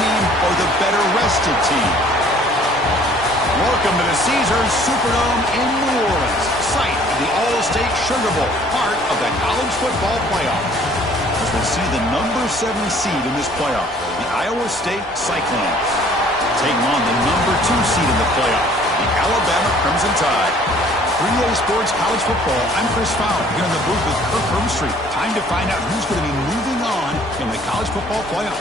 team or the better rested team? Welcome to the Caesars Superdome in New Orleans, site of the All-State Sugar Bowl, part of the college football playoff. As we see the number 7 seed in this playoff, the Iowa State Cyclones, taking on the number 2 seed in the playoff, the Alabama Crimson Tide. 3A Sports College Football, I'm Chris Fowler, here in the booth with Kirk Herbstreit. Time to find out who's going to be moving on in the college football playoff.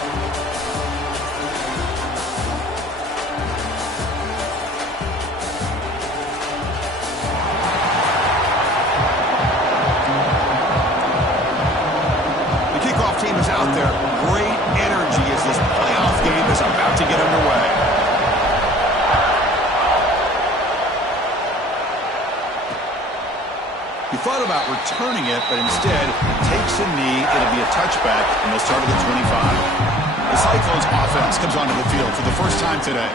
The kickoff team is out there. Great energy as this playoff game is about to get underway. He thought about returning it, but instead takes a knee. It'll be a touchback, and they'll start at the 25. The Cyclones offense comes onto the field for the first time today.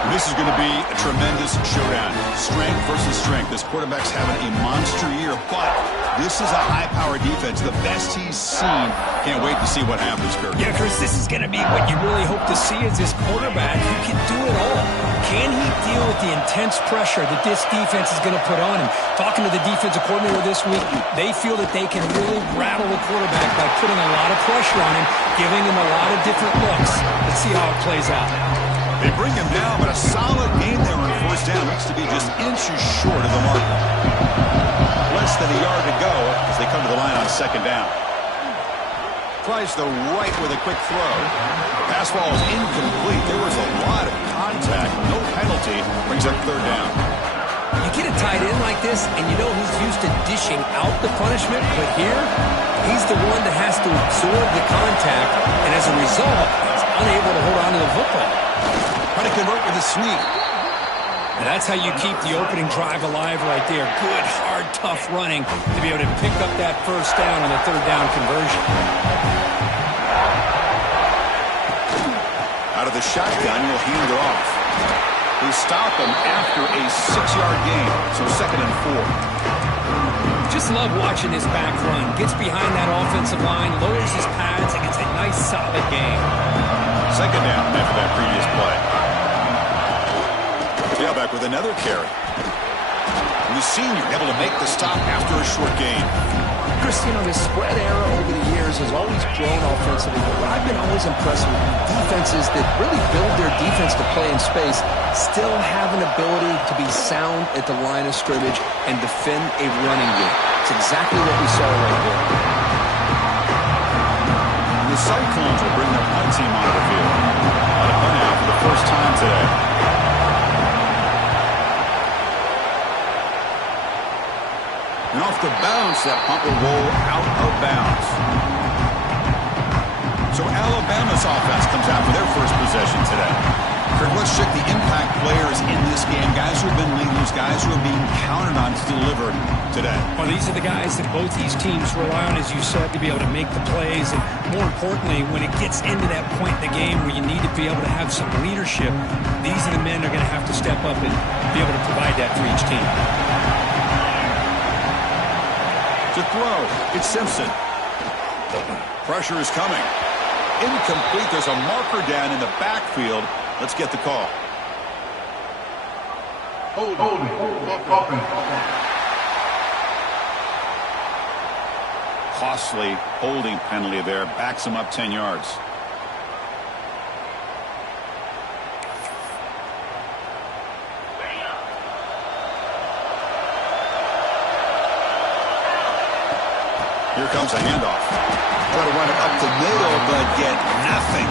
And this is going to be a tremendous showdown. Strength versus strength. This quarterback's having a monster year, but this is a high-powered defense, the best he's seen. Can't wait to see what happens, Kurt. Yeah, Chris, this is going to be what you really hope to see is this quarterback who can do it all. Can he deal with the intense pressure that this defense is going to put on him? Talking to the defensive coordinator this week, they feel that they can really rattle the quarterback by putting a lot of pressure on him, giving him a lot of different looks. Let's see how it plays out. They bring him down, but a solid gain there on first down. Looks to be just inches short of the mark. Less than a yard to go as they come to the line on second down. Tries the right with a quick throw. The pass ball is incomplete. There was a lot of contact. No penalty. Brings up third down. You get a tight end like this, and you know he's used to dishing out the punishment, but here, he's the one that has to absorb the contact, and as a result, he's unable to hold on to the football. Trying to convert with a sweep. And that's how you keep the opening drive alive right there. Good, hard, tough running to be able to pick up that first down on the third down conversion. Out of the shotgun, he'll hand it off. They stop him after a 6-yard gain, so second and 4. Just love watching this back run. Gets behind that offensive line, lowers his pads, and gets a nice, solid gain. Second down after that previous play. Tailback with another carry. And the senior able to make the stop after a short gain. Chris, you know, this spread era over the years has always grown offensively, but I've been always impressed with defenses that really build their defense to play in space, still have an ability to be sound at the line of scrimmage and defend a running game. It's exactly what we saw right here. The Cyclones will bring their punt team onto the field. On a punt out for the first time today. And off the bounce, that punt will roll out of bounds. So Alabama's offense comes out for their first possession today. Kurt, let's check the impact players in this game. Guys who have been leaders, guys who are being counted on to deliver today. Well, these are the guys that both these teams rely on, as you said, to be able to make the plays. And more importantly, when it gets into that point in the game where you need to be able to have some leadership, these are the men that are going to have to step up and be able to provide that for each team. To throw, it's Simpson. Pressure is coming. Incomplete. There's a marker down in the backfield. Let's get the call. Costly holding penalty there. Backs him up 10 yards. Here comes a handoff. Try to run it up the middle, but get nothing.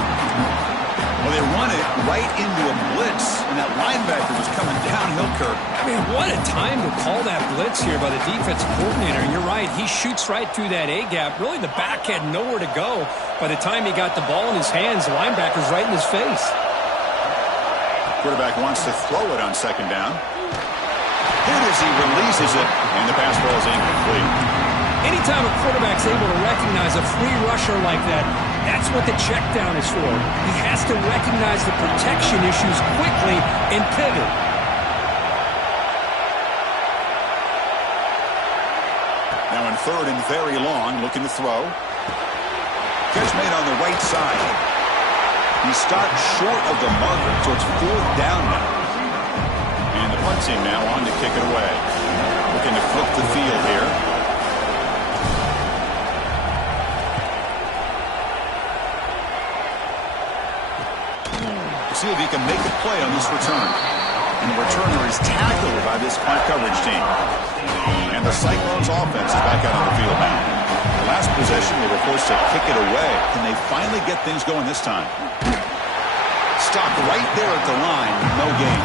Well, they run it right into a blitz, and that linebacker was coming downhill, Kirk. I mean, what a time to call that blitz here by the defensive coordinator. You're right. He shoots right through that A-gap. Really, the back had nowhere to go. By the time he got the ball in his hands, the linebacker's right in his face. Quarterback wants to throw it on second down. Hit as he releases it, and the pass ball is incomplete. Anytime a quarterback's able to recognize a free rusher like that, that's what the check down is for. He has to recognize the protection issues quickly and pivot. Now in third and very long, looking to throw. Catch made on the right side. He stopped short of the marker, so it's 4th down now. And the punt team now on to kick it away. Looking to flip the field here. See if he can make a play on this return. And the returner is tackled by this punt coverage team. And the Cyclones offense is back out on the field now. The last possession, they were forced to kick it away. Can they finally get things going this time? Stopped right there at the line. No gain.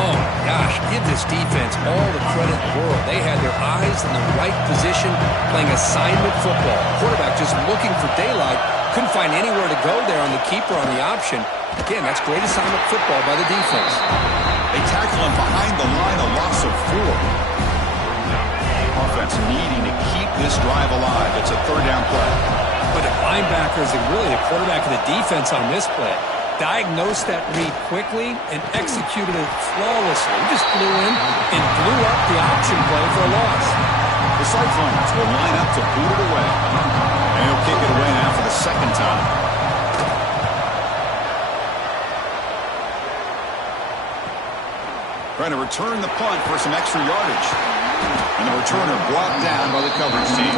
Oh, my gosh. Give this defense all the credit in the world. They had their eyes in the right position, playing assignment football. Quarterback just looking for daylight. Couldn't find anywhere to go there on the keeper on the option. Again, that's great assignment football by the defense. They tackle him behind the line, a loss of 4. Offense needing to keep this drive alive. It's a 3rd down play. But the linebackers and really the quarterback of the defense on this play diagnosed that read quickly and executed it flawlessly. He just flew in and blew up the option play for a loss. The Cyclones will line up to boot it away. And he'll kick it away now for the 2nd time. Trying to return the punt for some extra yardage. And the returner brought down by the coverage team.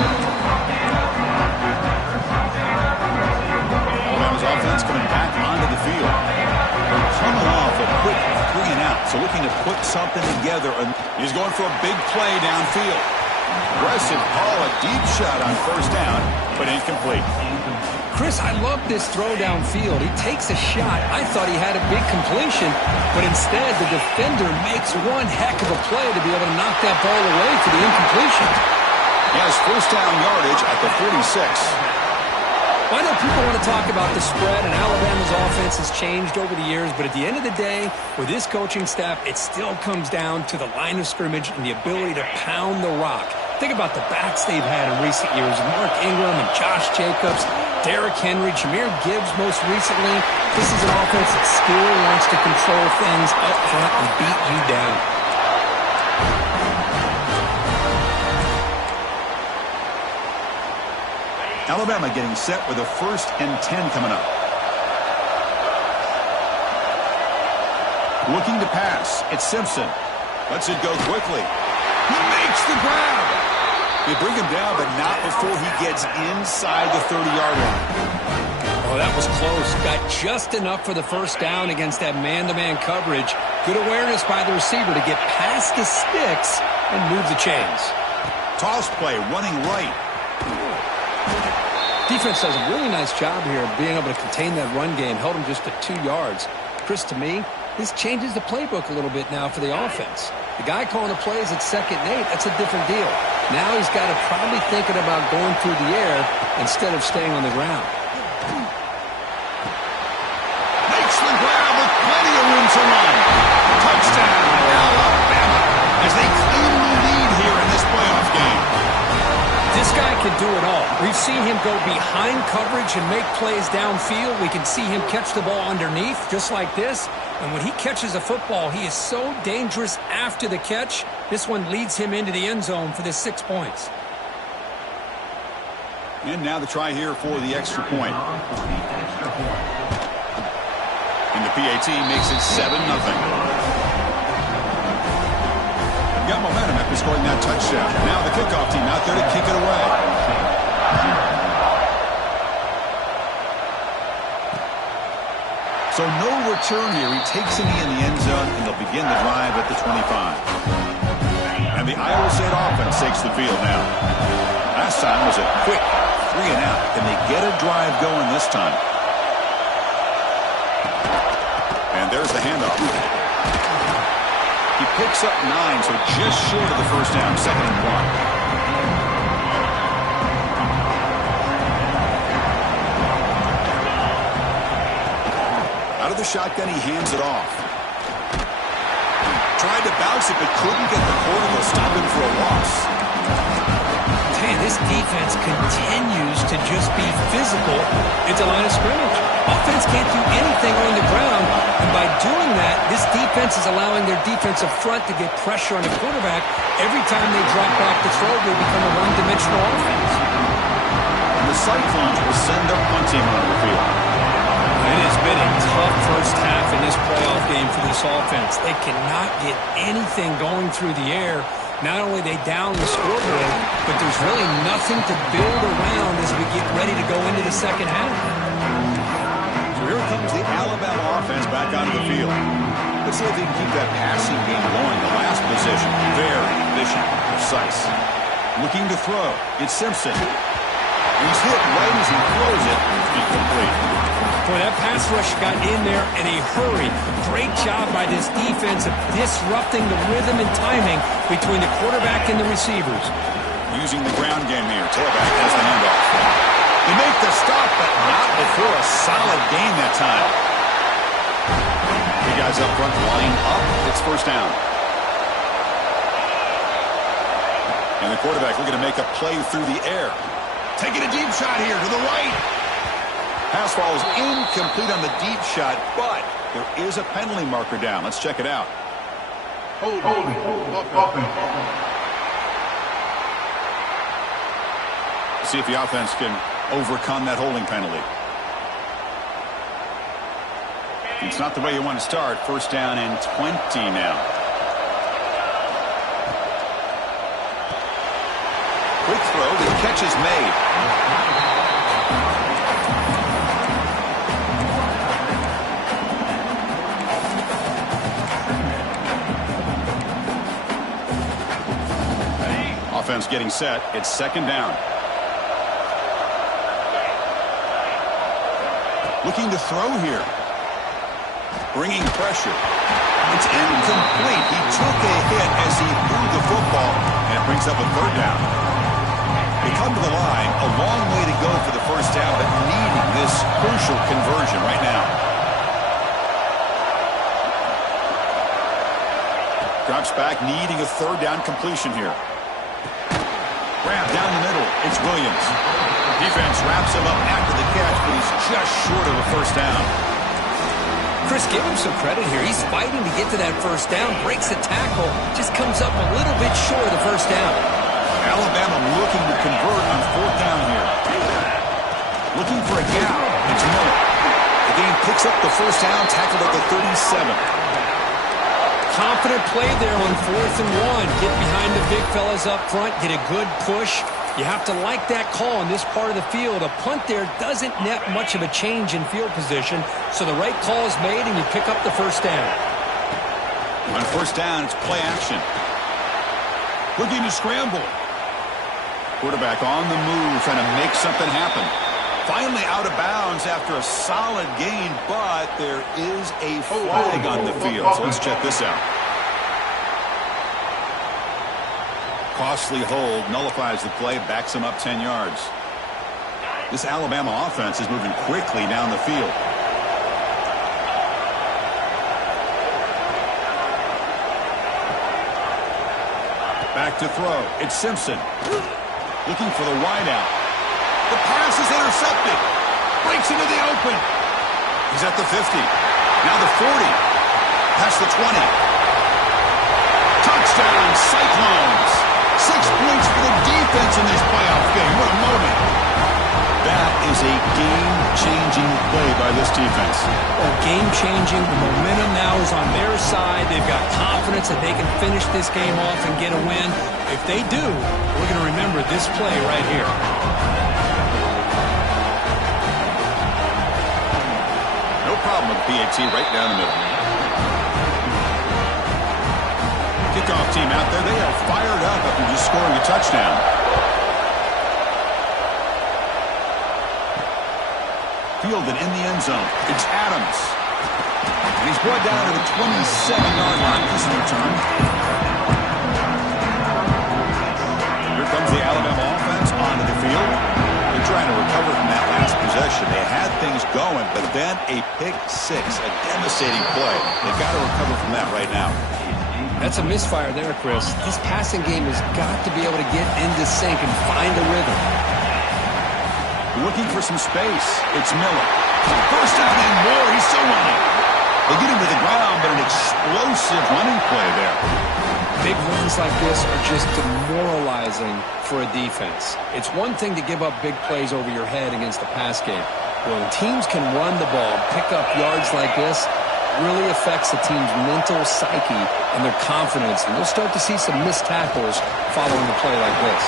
Alabama's offense coming back onto the field. They're coming off a quick 3 and out, so looking to put something together. He's going for a big play downfield. Aggressive call, a deep shot on 1st down, but incomplete. Chris, I love this throw downfield. He takes a shot. I thought he had a big completion, but instead the defender makes one heck of a play to be able to knock that ball away for the incompletion. He has 1st down yardage at the 46. Well, I know people want to talk about the spread, and Alabama's offense has changed over the years, but at the end of the day, with this coaching staff, it still comes down to the line of scrimmage and the ability to pound the rock. Think about the backs they've had in recent years, Mark Ingram and Josh Jacobs, Derrick Henry, Jahmyr Gibbs most recently. This is an offense that still wants to control things up front and beat you down. Alabama getting set with a 1st and 10 coming up. Looking to pass. It's Simpson. Lets it go quickly. He makes the grab. They bring him down, but not before he gets inside the 30-yard line. Oh, that was close. Got just enough for the 1st down against that man-to-man coverage. Good awareness by the receiver to get past the sticks and move the chains. Toss play, running right. Defense does a really nice job here of being able to contain that run game. Held him just at 2 yards. Chris, to me, this changes the playbook a little bit now for the offense. The guy calling the plays at 2nd and 8, that's a different deal. Now he's got to probably thinking about going through the air instead of staying on the ground. Makes the grab with plenty of room to run. Touchdown, Alabama, as they claim the lead here in this playoff game. This guy can do it all. We've seen him go behind coverage and make plays downfield. We can see him catch the ball underneath, just like this. And when he catches a football, he is so dangerous after the catch. This one leads him into the end zone for the 6 points. And now the try here for the extra point. And the PAT makes it 7-0. Got momentum after scoring that touchdown. Now the kickoff team out there to kick it away. So no return here. He takes it in the end zone, and they'll begin the drive at the 25. And the Iowa State offense takes the field now. Last time was a quick 3 and out. Can they get a drive going this time? And there's the handoff. He picks up 9, so just short of the 1st down, 2nd and 1. Out of the shotgun, he hands it off. Tried to bounce it, but couldn't get the corner. They'll stop him for a loss. Man, this defense continues to just be physical at the line of scrimmage. Offense can't do anything on the ground, and by doing that, this defense is allowing their defensive front to get pressure on the quarterback. Every time they drop back to throw, they become a one-dimensional offense. And the Cyclones will send their punt team onto the field. tough first half in this playoff game for this offense. They cannot get anything going through the air. Not only they down the scoreboard, but there's really nothing to build around as we get ready to go into the second half. So here comes the Alabama offense back onto the field. Let's see if they can keep that passing game going. The last possession, very efficient, precise. Looking to throw. It's Simpson. He's hit right as he throws it. Incomplete. Boy, that pass rush got in there in a hurry. Great job by this defense of disrupting the rhythm and timing between the quarterback and the receivers. Using the ground game here. Tailback has the handoff. They make the stop, but not before a solid gain that time. The guys up front line up. It's first down. And the quarterback looking to make a play through the air. Taking a deep shot here to the right. Pass falls incomplete on the deep shot, but there is a penalty marker down. Let's check it out. See if the offense can overcome that holding penalty. It's not the way you want to start. First down and 20 now. Quick throw. The catch is made. Offense getting set. It's second down. Looking to throw here. Bringing pressure. It's incomplete. He took a hit as he threw the football, and it brings up a third down. They come to the line. A long way to go for the first down, but needing this crucial conversion right now. Drops back, needing a third down completion here. Grab down the middle. It's Williams. Defense wraps him up after the catch, but he's just short of a first down. Chris, give him some credit here. He's fighting to get to that first down, breaks the tackle, just comes up a little bit short of the first down. Alabama looking to convert on fourth down here. Looking for a gap. It's Miller. The game picks up the first down, tackled at the 37. Confident play there on 4th and 1. Get behind the big fellas up front, get a good push. You have to like that call in this part of the field. A punt there doesn't net much of a change in field position, so the right call is made and you pick up the first down. On first down, it's play action. Looking to scramble. Quarterback on the move, trying to make something happen. Finally out of bounds after a solid gain, but there is a flag on the field. So let's check this out. Costly hold, nullifies the play, backs him up 10 yards. This Alabama offense is moving quickly down the field. Back to throw. It's Simpson. Looking for the wideout. The pass is intercepted. Breaks into the open. He's at the 50. Now the 40. Past the 20. Touchdown, Cyclones. 6 points for the defense in this playoff game. What a moment. That is a game-changing play by this defense. Well, game-changing. The momentum now is on their side. They've got confidence that they can finish this game off and get a win. If they do, we're going to remember this play right here. No problem with PAT right down the middle. Kickoff team out there. They are fired up after just scoring a touchdown. Fielded in the end zone. It's Adams. And he's brought down to the 27-yard line. This return. Here comes the Alabama offense onto the field. They're trying to recover from that last possession. They had things going, but then a pick six, a devastating play. They've got to recover from that right now. That's a misfire there, Chris. This passing game has got to be able to get into sync and find a rhythm. Looking for some space. It's Miller. First down and more. He's still running. They get him to the ground, but an explosive running play there. Big runs like this are just demoralizing for a defense. It's one thing to give up big plays over your head against the pass game, Well, when teams can run the ball and pick up yards like this, really affects the team's mental psyche and their confidence. And you'll start to see some missed tackles following a play like this.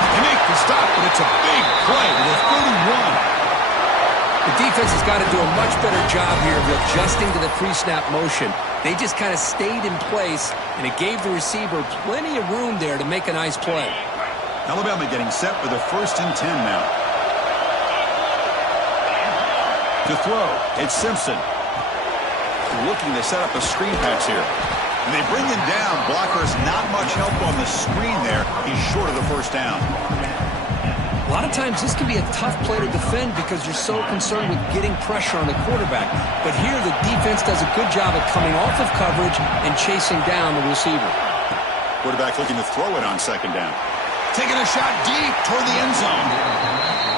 They make the stop, but it's a big play to the 31. The defense has got to do a much better job here of adjusting to the pre-snap motion. They just kind of stayed in place, and it gave the receiver plenty of room there to make a nice play. Alabama getting set for the 1st and 10 now. To throw, it's Simpson. Looking to set up a screen pass here. And they bring him down. Blocker's not much help on the screen there. He's short of the 1st down. A lot of times this can be a tough play to defend because you're so concerned with getting pressure on the quarterback. But here the defense does a good job of coming off of coverage and chasing down the receiver. Quarterback looking to throw it on 2nd down. Taking a shot deep toward the end zone.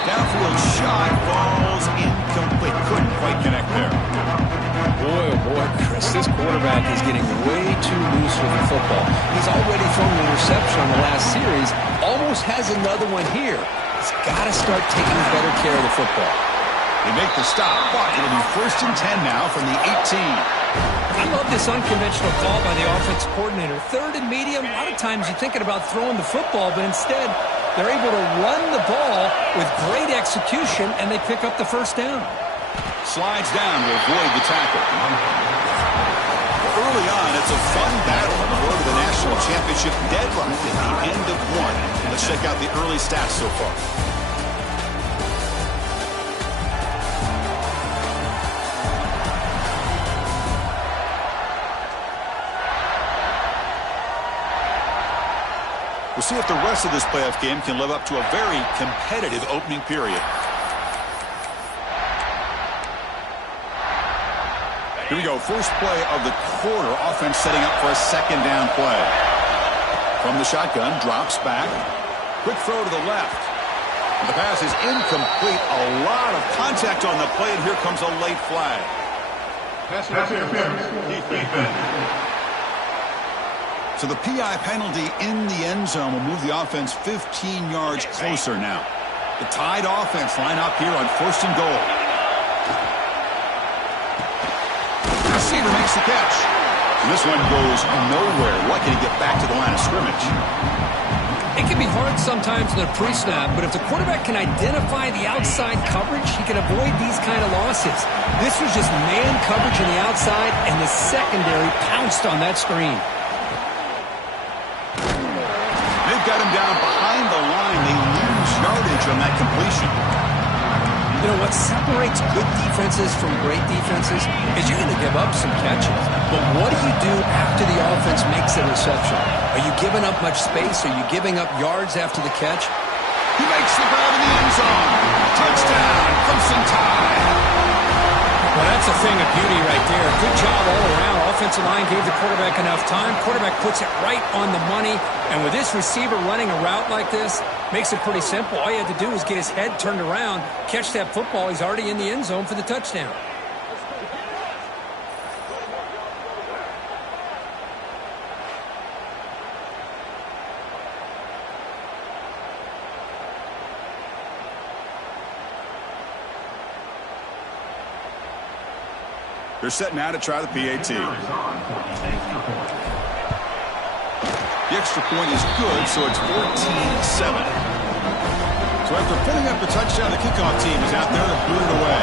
Downfield shot falls incomplete. Couldn't quite connect there. Boy, oh boy, Chris, this quarterback is getting way too loose with the football. He's already thrown an interception on the last series. Almost has another one here. He's got to start taking better care of the football. They make the stop, but it'll be 1st and 10 now from the 18. I love this unconventional call by the offensive coordinator. 3rd and medium, a lot of times you're thinking about throwing the football, but instead they're able to run the ball with great execution, and they pick up the 1st down. Slides down to avoid the tackle. Early on, it's a fun battle on the road to the national championship deadline at the end of one. Let's check out the early stats so far. We'll see if the rest of this playoff game can live up to a very competitive opening period. Here we go. First play of the quarter. Offense setting up for a 2nd down play. From the shotgun, drops back. Quick throw to the left. And the pass is incomplete. A lot of contact on the play, and here comes a late flag. Pass interference. Defense. So the PI penalty in the end zone will move the offense 15 yards closer now. The tied offense line up here on 1st and goal. Receiver makes the catch. And this one goes nowhere. Lucky to get back to the line of scrimmage. It can be hard sometimes in the pre-snap, but if the quarterback can identify the outside coverage, he can avoid these kind of losses. This was just man coverage on the outside, and the secondary pounced on that screen. They've got him down behind the line. They lose yardage on that completion. You know, what separates good defenses from great defenses is you're going to give up some catches. But what do you do after the offense makes a reception? Are you giving up much space? Are you giving up yards after the catch? He makes the grab in the end zone. Touchdown, Crimson Tide. Well, that's a thing of beauty right there. Good job all around. Offensive line gave the quarterback enough time. Quarterback puts it right on the money. And with this receiver running a route like this, makes it pretty simple. All you had to do was get his head turned around, catch that football. He's already in the end zone for the touchdown. They're set now to try the PAT. The extra point is good, so it's 14-7. So after putting up a touchdown, the kickoff team is out there to boot it away.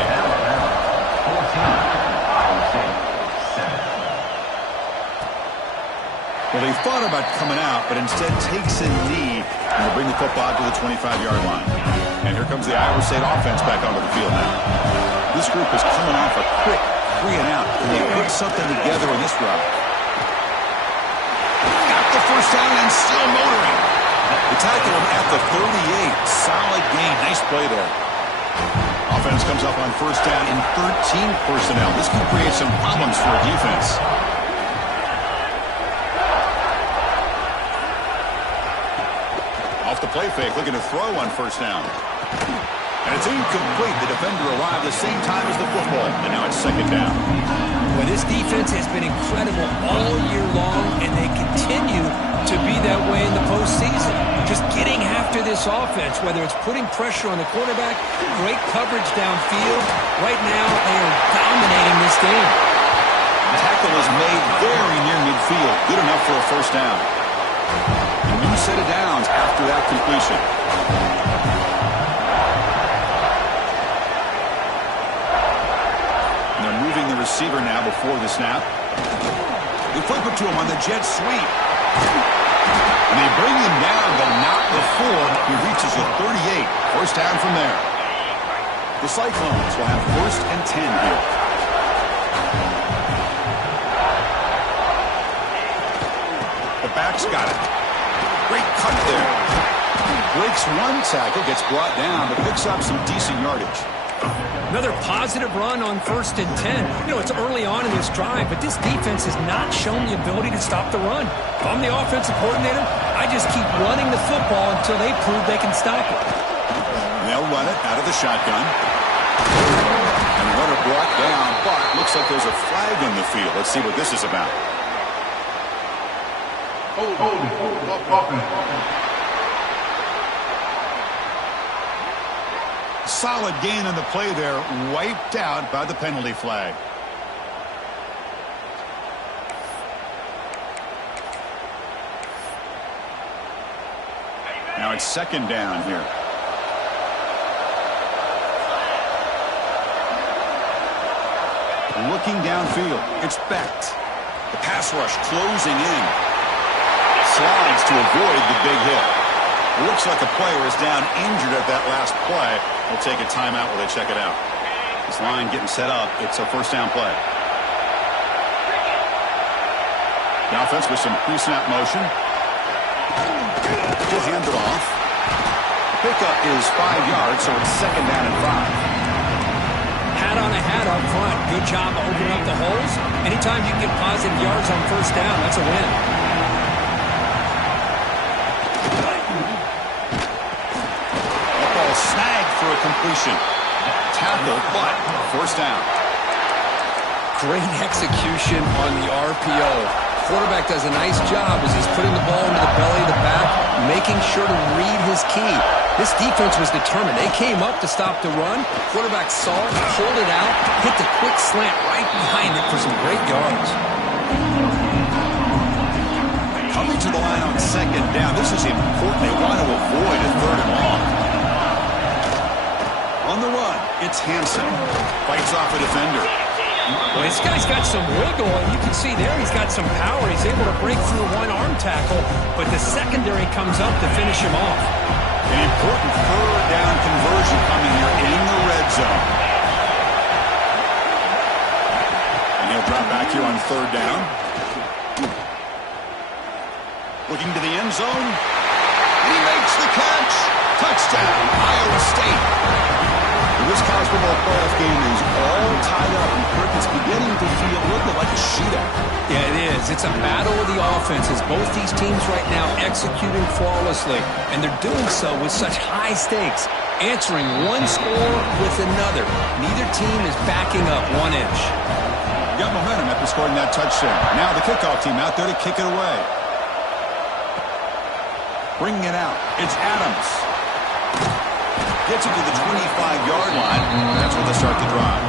Well, they thought about coming out, but instead takes a knee and will bring the football to the 25-yard line. And here comes the Iowa State offense back onto the field now. This group is coming off a quick 3 and out. Can they put something together in this route? Got the 1st down and still motoring. They tackle him at the 38. Solid gain. Nice play there. Offense comes up on 1st down in 13 personnel. This can create some problems for a defense. Off the play fake, looking to throw on 1st down. And it's incomplete. The defender arrived the same time as the football. And now it's 2nd down. Well, this defense has been incredible all year long, and they continue to be that way in the postseason. Just getting after this offense, whether it's putting pressure on the quarterback, great coverage downfield. Right now, they are dominating this game. The tackle was made very near midfield. Good enough for a first down. A new set of downs after that completion. And they're moving the receiver now before the snap. They flip it to him on the jet sweep. And they bring him down, but not before he reaches the 38. First down from there. The Cyclones will have first and 10 here. The back's got it. Great cut there. Breaks one tackle, gets brought down, but picks up some decent yardage. Another positive run on first and 10. You know, it's early on in this drive, but this defense has not shown the ability to stop the run. If I'm the offensive coordinator, I just keep running the football until they prove they can stop it. And they'll run it out of the shotgun. And the runner brought down, but looks like there's a flag in the field. Let's see what this is about. Solid gain on the play there, wiped out by the penalty flag. Now it's second down here. Looking downfield, it's Becht. The pass rush closing in. Slides to avoid the big hit. It looks like a player is down injured at that last play. We'll take a timeout while they check it out. This line getting set up. It's a first down play. The offense with some pre-snap motion. He'll hand it off. Pickup is 5 yards, so it's second down and 5. Hat on a hat up front. Good job opening up the holes. Anytime you can get positive yards on first down, that's a win. Snagged for a completion. Tackle, but first down. Great execution on the RPO. Quarterback does a nice job as he's putting the ball into the belly of the back, making sure to read his key. This defense was determined. They came up to stop the run. Quarterback saw it, pulled it out, hit the quick slant right behind it for some great yards. Coming to the line on second down. This is important. They want to avoid a third and long. On the run, it's Hansen. Fights off a defender. Well, this guy's got some wiggle, and you can see there he's got some power. He's able to break through one arm tackle, but the secondary comes up to finish him off. An important third down conversion coming here in the red zone. And he'll drop back here on third down. Looking to the end zone. He makes the catch. Touchdown, Iowa State. This college football playoff game is all tied up, and Kirk is beginning to feel a little bit like a shootout. Yeah, it is. It's a battle of the offenses. Both these teams right now executing flawlessly, and they're doing so with such high stakes, answering one score with another. Neither team is backing up 1 inch. Got momentum after scoring that touchdown. Now the kickoff team out there to kick it away. Bringing it out. It's Adams. Gets it to the 25-yard line. That's where they start the drive.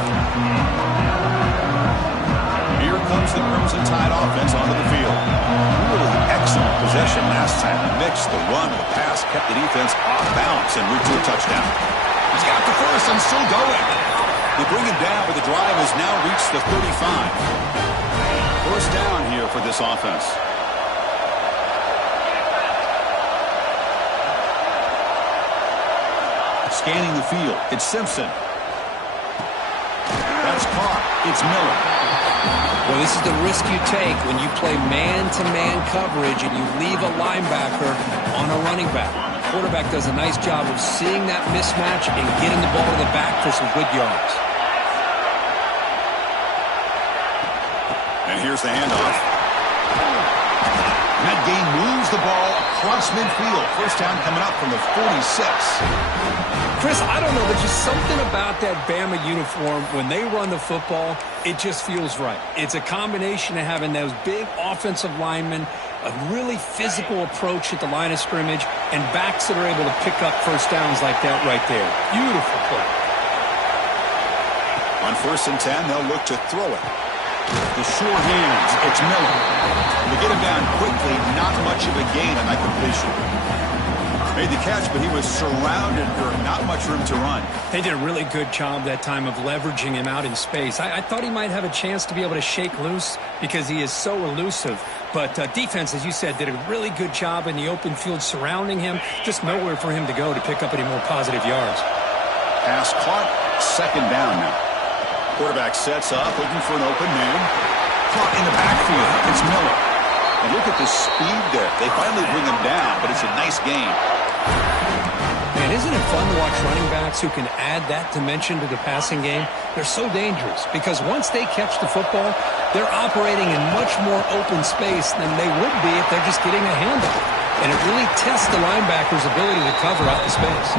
Here comes the Crimson Tide offense onto the field. Really excellent possession last time. Mixed the run with the pass, kept the defense off balance and route to a touchdown. He's got the first and still going. They bring him down, but the drive has now reached the 35. First down here for this offense. Scanning the field, it's Simpson. That's caught. It's Miller. Well, this is the risk you take when you play man-to-man coverage and you leave a linebacker on a running back. Quarterback does a nice job of seeing that mismatch and getting the ball to the back for some good yards. And here's the handoff. That gain moves the ball across midfield. First down coming up from the 46. Chris, I don't know, but just something about that Bama uniform, when they run the football, it just feels right. It's a combination of having those big offensive linemen, a really physical approach at the line of scrimmage, and backs that are able to pick up first downs like that right there. Beautiful play. On 1st and 10, they'll look to throw it. The sure hands, it's Miller. To get him down quickly, not much of a gain on that completion. Made the catch, but he was surrounded for not much room to run. They did a really good job that time of leveraging him out in space. I thought he might have a chance to be able to shake loose because he is so elusive. But defense, as you said, did a really good job in the open field surrounding him. Just nowhere for him to go to pick up any more positive yards. Pass caught, 2nd down now. Quarterback sets up, looking for an open man. Caught in the backfield. It's Miller. And look at the speed there. They finally bring him down, but it's a nice gain. Man, isn't it fun to watch running backs who can add that dimension to the passing game? They're so dangerous because once they catch the football, they're operating in much more open space than they would be if they're just getting a handoff. And it really tests the linebacker's ability to cover out the space.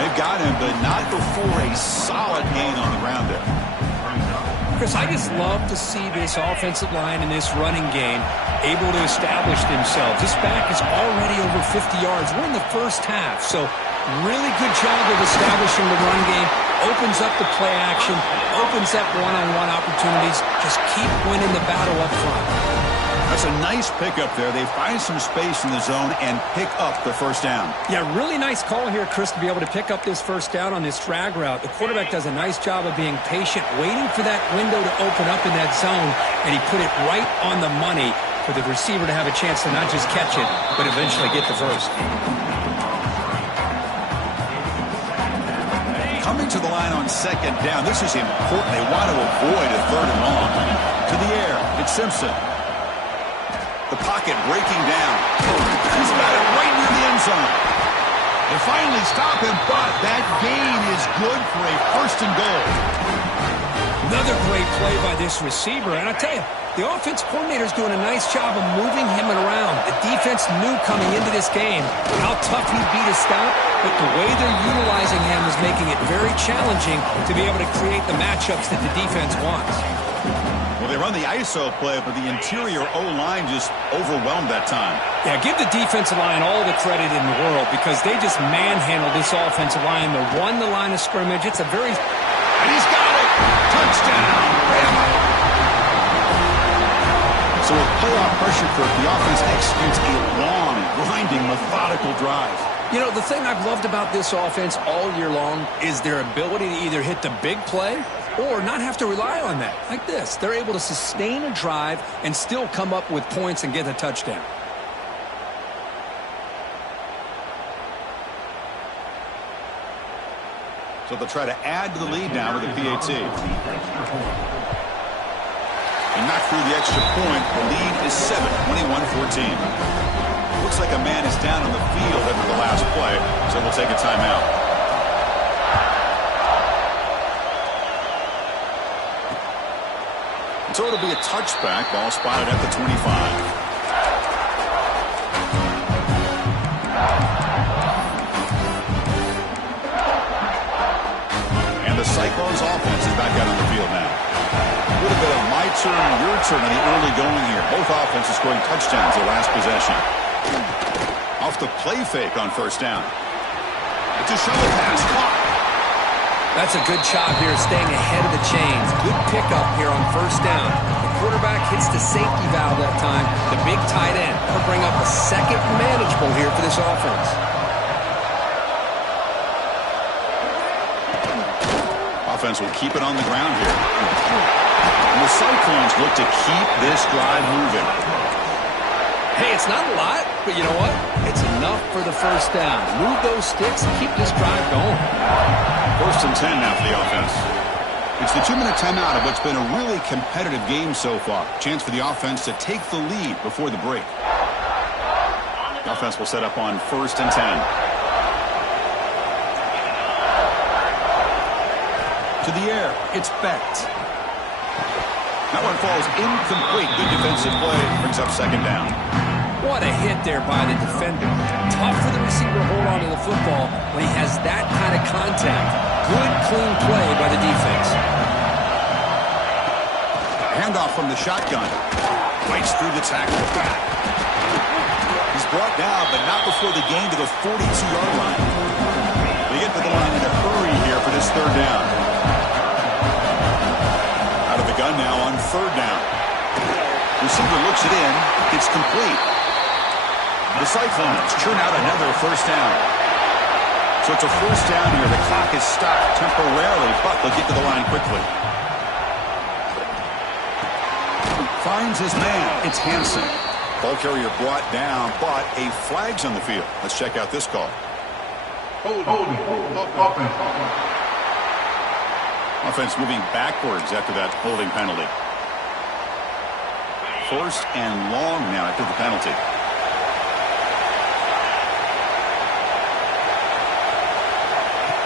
They've got him, but not before a solid gain on the ground there. Chris, I just love to see this offensive line and this running game able to establish themselves. This back is already over 50 yards. We're in the first half, so really good job of establishing the run game. Opens up the play action, opens up one-on-one opportunities. Just keep winning the battle up front. That's a nice pickup there. They find some space in the zone and pick up the first down. Yeah, really nice call here, Chris, to be able to pick up this first down on this drag route. The quarterback does a nice job of being patient, waiting for that window to open up in that zone, and he put it right on the money for the receiver to have a chance to not just catch it, but eventually get the first. Coming to the line on 2nd down. This is important. They want to avoid a 3rd and long. To the air, it's Simpson. The pocket breaking down. He's got it right near the end zone. They finally stop him, but that gain is good for a 1st and goal. Another great play by this receiver. And I tell you, the offense coordinator is doing a nice job of moving him around. The defense knew coming into this game how tough he'd be to stop, but the way they're utilizing him is making it very challenging to be able to create the matchups that the defense wants. Well, they run the ISO play, but the interior O-line just overwhelmed that time. Yeah, give the defensive line all the credit in the world because they just manhandled this offensive line. They won the line of scrimmage. It's a very... And he's got it! Touchdown! Bama! So with playoff pressure curve, the offense executes a long, grinding, methodical drive. You know, the thing I've loved about this offense all year long is their ability to either hit the big play or not have to rely on that. Like this. They're able to sustain a drive and still come up with points and get a touchdown. So they'll try to add to the lead now with a PAT. And not through the extra point. The lead is 7, 21-14. Looks like a man is down on the field after the last play, so we'll take a timeout. So it'll be a touchback. Ball spotted at the 25. The Cyclones offense is back out on the field now. A little bit of my turn, your turn in the early going here. Both offenses scoring touchdowns their last possession. Off the play fake on 1st down. It's a shovel pass. Caught. That's a good job here staying ahead of the chains. Good pickup here on 1st down. The quarterback hits the safety valve that time. The big tight end will bring up a second manageable here for this offense. Offense will keep it on the ground here. And the Cyclones look to keep this drive moving. Hey, it's not a lot, but you know what? It's enough for the 1st down. Move those sticks and keep this drive going. 1st and 10 now for the offense. It's the 2-minute timeout of what's been a really competitive game so far. Chance for the offense to take the lead before the break. The offense will set up on 1st and 10. To the air, it's Becht. That one falls incomplete. Good defensive play, brings up 2nd down. What a hit there by the defender. Tough for the receiver to hold on to the football when he has that kind of contact. Good, clean play by the defense. Handoff from the shotgun. Fights through the tackle. He's brought down, but not before the gain to the 42-yard line. They get to the line in a hurry here for this third down. Out of the gun now on third down. Receiver looks it in. It's complete. The Cyclones churn out another first down. So it's a first down here. The clock is stopped temporarily, but they'll get to the line quickly. Finds his man. It's Hansen. Ball carrier brought down, but a flag's on the field. Let's check out this call. Offense moving backwards after that holding penalty. First and long now after the penalty.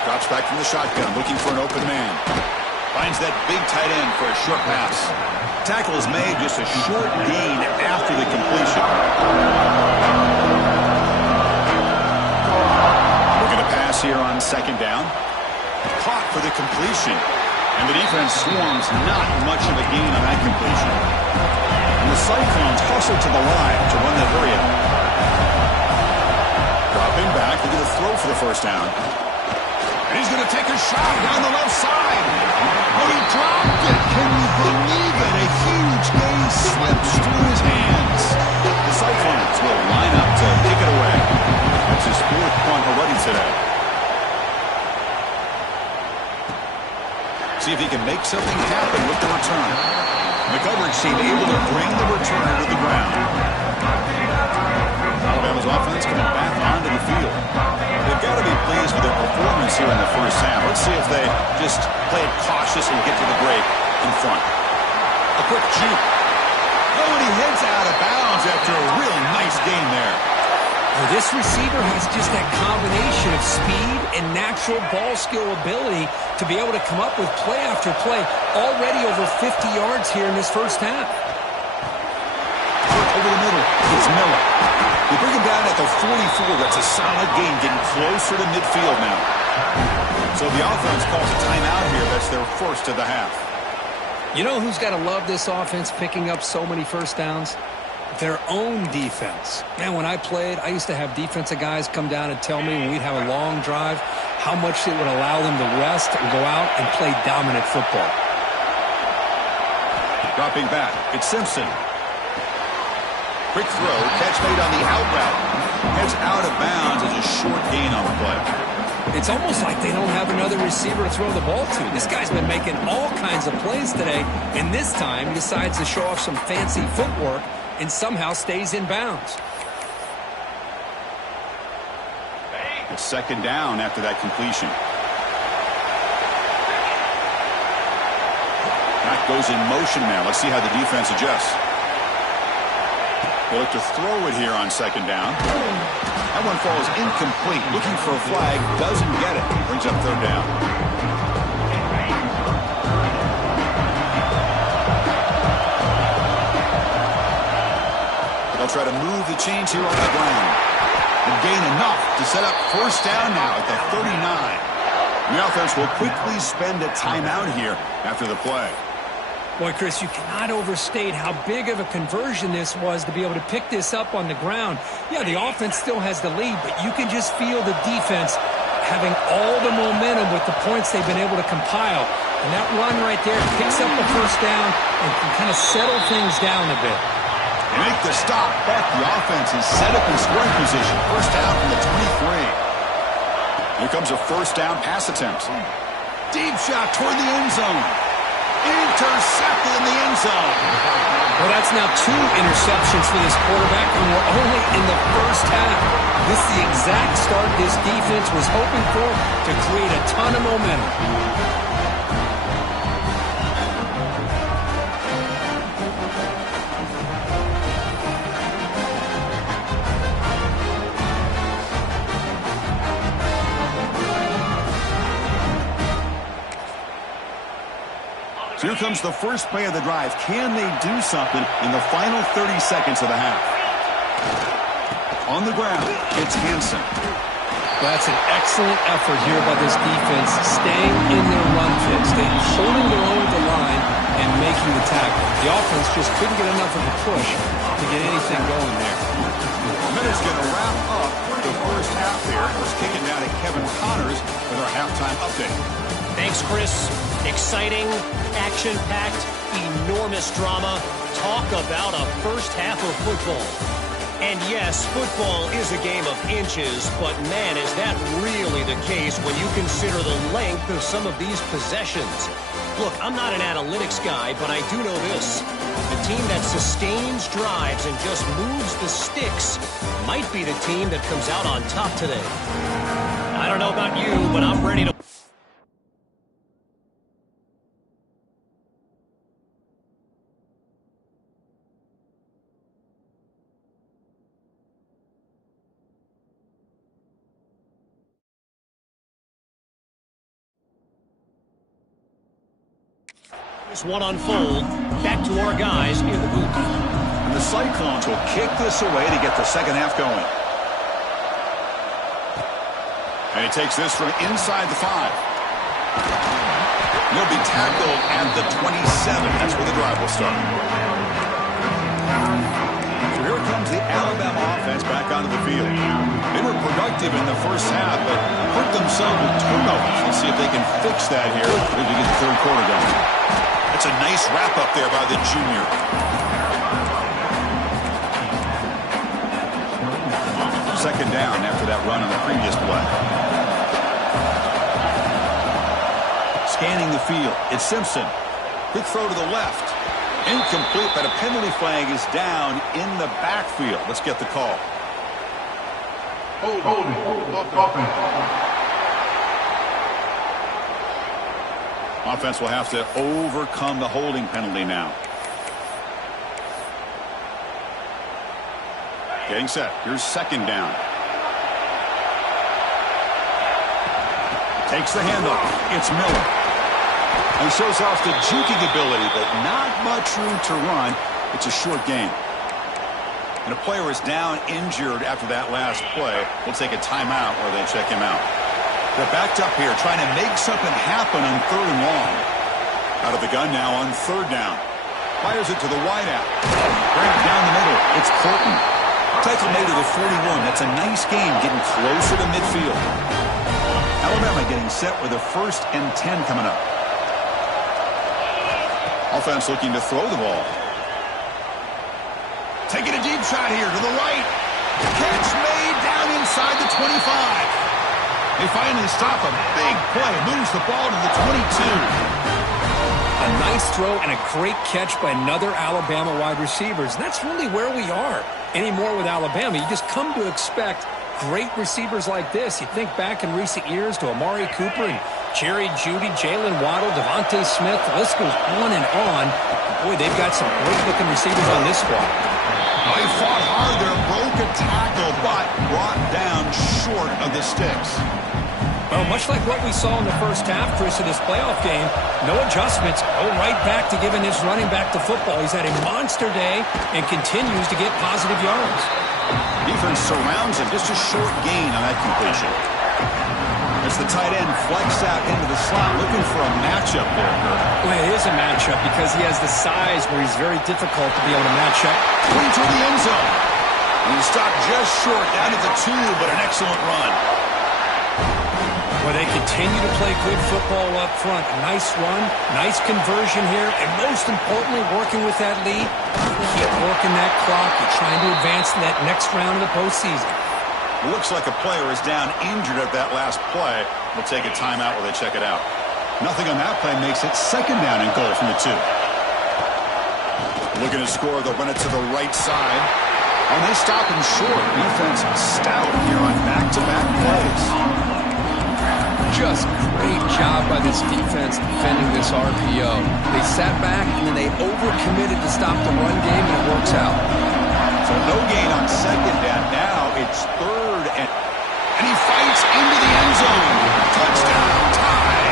Drops back from the shotgun, looking for an open man. Finds that big tight end for a short pass. Tackle is made, just a short gain after the completion. Looking to pass here on second down. Caught for the completion. And the defense swarms, not much of a gain on that completion. And the Cyclones hustle to the line to run that hurry up. Dropping back, looking to throw for the first down. And he's going to take a shot down the left side. Oh, he dropped it. Can you believe it? A huge gain slips through his hands. The Cyclones will line up to pick it away. That's his fourth punt already today. See if he can make something happen with the return. The coverage team able to bring the returner to the ground. Alabama's offense coming back onto the field. They've got to be pleased with their performance here in the first half. Let's see if they just play it cautious and get to the break in front. A quick juke. Oh, and he heads out of bounds after a real nice game there. Well, this receiver has just that combination of speed and natural ball skill ability to be able to come up with play after play. Already over 50 yards here in this first half. Over the middle, it's Miller. They bring him down at the 44. That's a solid gain, getting closer to midfield now. So the offense calls a timeout here. That's their first of the half. You know who's got to love this offense picking up so many first downs? Their own defense. Man, when I played, I used to have defensive guys come down and tell me when we'd have a long drive how much it would allow them to rest and go out and play dominant football. Dropping back, it's Simpson. Quick throw, catch made on the out route. Heads out of bounds as a short gain on the play. It's almost like they don't have another receiver to throw the ball to. This guy's been making all kinds of plays today, and this time he decides to show off some fancy footwork and somehow stays in bounds. It's second down after that completion. That goes in motion now. Let's see how the defense adjusts. They look to throw it here on second down. That one falls incomplete. Looking for a flag. Doesn't get it. Brings up third down. They'll try to move the chains here on the ground. And gain enough to set up first down now at the 39. The offense will quickly spend a timeout here after the play. Boy, Chris, you cannot overstate how big of a conversion this was to be able to pick this up on the ground. Yeah, the offense still has the lead, but you can just feel the defense having all the momentum with the points they've been able to compile. And that run right there picks up the first down and can kind of settle things down a bit. They make the stop, but the offense is set up in scoring position. First down from the 23. Here comes a first down pass attempt. Deep shot toward the end zone. Intercepted in the end zone. Well, that's now 2 interceptions for this quarterback, and we're only in the first half. This is the exact start this defense was hoping for to create a ton of momentum. So here comes the first play of the drive. Can they do something in the final 30 seconds of the half? On the ground, it's Hansen. That's an excellent effort here by this defense, staying in their run fit, staying holding their own at the line and making the tackle. The offense just couldn't get enough of a push to get anything going there. Minute's going to wrap up the first half here. Let's kick it down to Kevin Connors with our halftime update. Thanks, Chris. Exciting, action-packed, enormous drama. Talk about a first half of football. And yes, football is a game of inches, but man, is that really the case when you consider the length of some of these possessions. Look, I'm not an analytics guy, but I do know this. The team that sustains drives and just moves the sticks might be the team that comes out on top today. I don't know about you, but I'm ready to... This one unfold. Back to our guys in the booth. And the Cyclones will kick this away to get the second half going. And he takes this from inside the 5. He'll be tackled at the 27. That's where the drive will start. So here comes the Alabama offense back onto the field. They were productive in the first half, but hurt themselves with turnovers. Let's see if they can fix that here as we get the third quarter going. That's a nice wrap-up there by the junior. Second down after that run on the previous play. Scanning the field, it's Simpson. Quick throw to the left. Incomplete, but a penalty flag is down in the backfield. Let's get the call. Holding. Offense will have to overcome the holding penalty now. Getting set. Here's second down. Takes the handoff. It's Miller. And shows off the juking ability, but not much room to run. It's a short game. And a player is down injured after that last play. We'll take a timeout where they check him out. They're backed up here trying to make something happen on third and long. Out of the gun now on third down. Fires it to the wideout. Right down the middle. It's Colton. Tackle made to the 41. That's a nice game getting closer to midfield. Alabama getting set with a 1st and 10 coming up. Offense looking to throw the ball. Taking a deep shot here to the right. Catch made down inside the 25. They finally stop a big play. Moves the ball to the 22. A nice throw and a great catch by another Alabama wide receivers. That's really where we are anymore with Alabama. You just come to expect great receivers like this. You think back in recent years to Amari Cooper and Jerry Jeudy, Jalen Waddle, Devontae Smith. The list goes on and on. Boy, they've got some great-looking receivers on this squad. They fought hard there, broke a tackle, but brought down short of the sticks. Well, much like what we saw in the first half, Chris, of this playoff game, no adjustments. Go right back to giving his running back to football. He's had a monster day and continues to get positive yards. Defense surrounds him. Just a short gain on that completion. As the tight end flex out into the slot, looking for a matchup there. Well, it is a matchup because he has the size where he's very difficult to be able to match up. Going toward the end zone. And he stopped just short, down at the 2, but an excellent run. Well, they continue to play good football up front. A nice run, nice conversion here, and most importantly, working with that lead. Keep working that clock. You're trying to advance to that next round of the postseason. Looks like a player is down injured at that last play. We'll take a timeout while they check it out. Nothing on that play makes it second down and goal from the 2. Looking to score, they'll run it to the right side. And they stop him short. Defense stout here on back-to-back plays. Just great job by this defense defending this RPO. They sat back and then they overcommitted to stop the run game, and it works out. So no gain on second down. Now it's third, and he fights into the end zone. Touchdown, tie.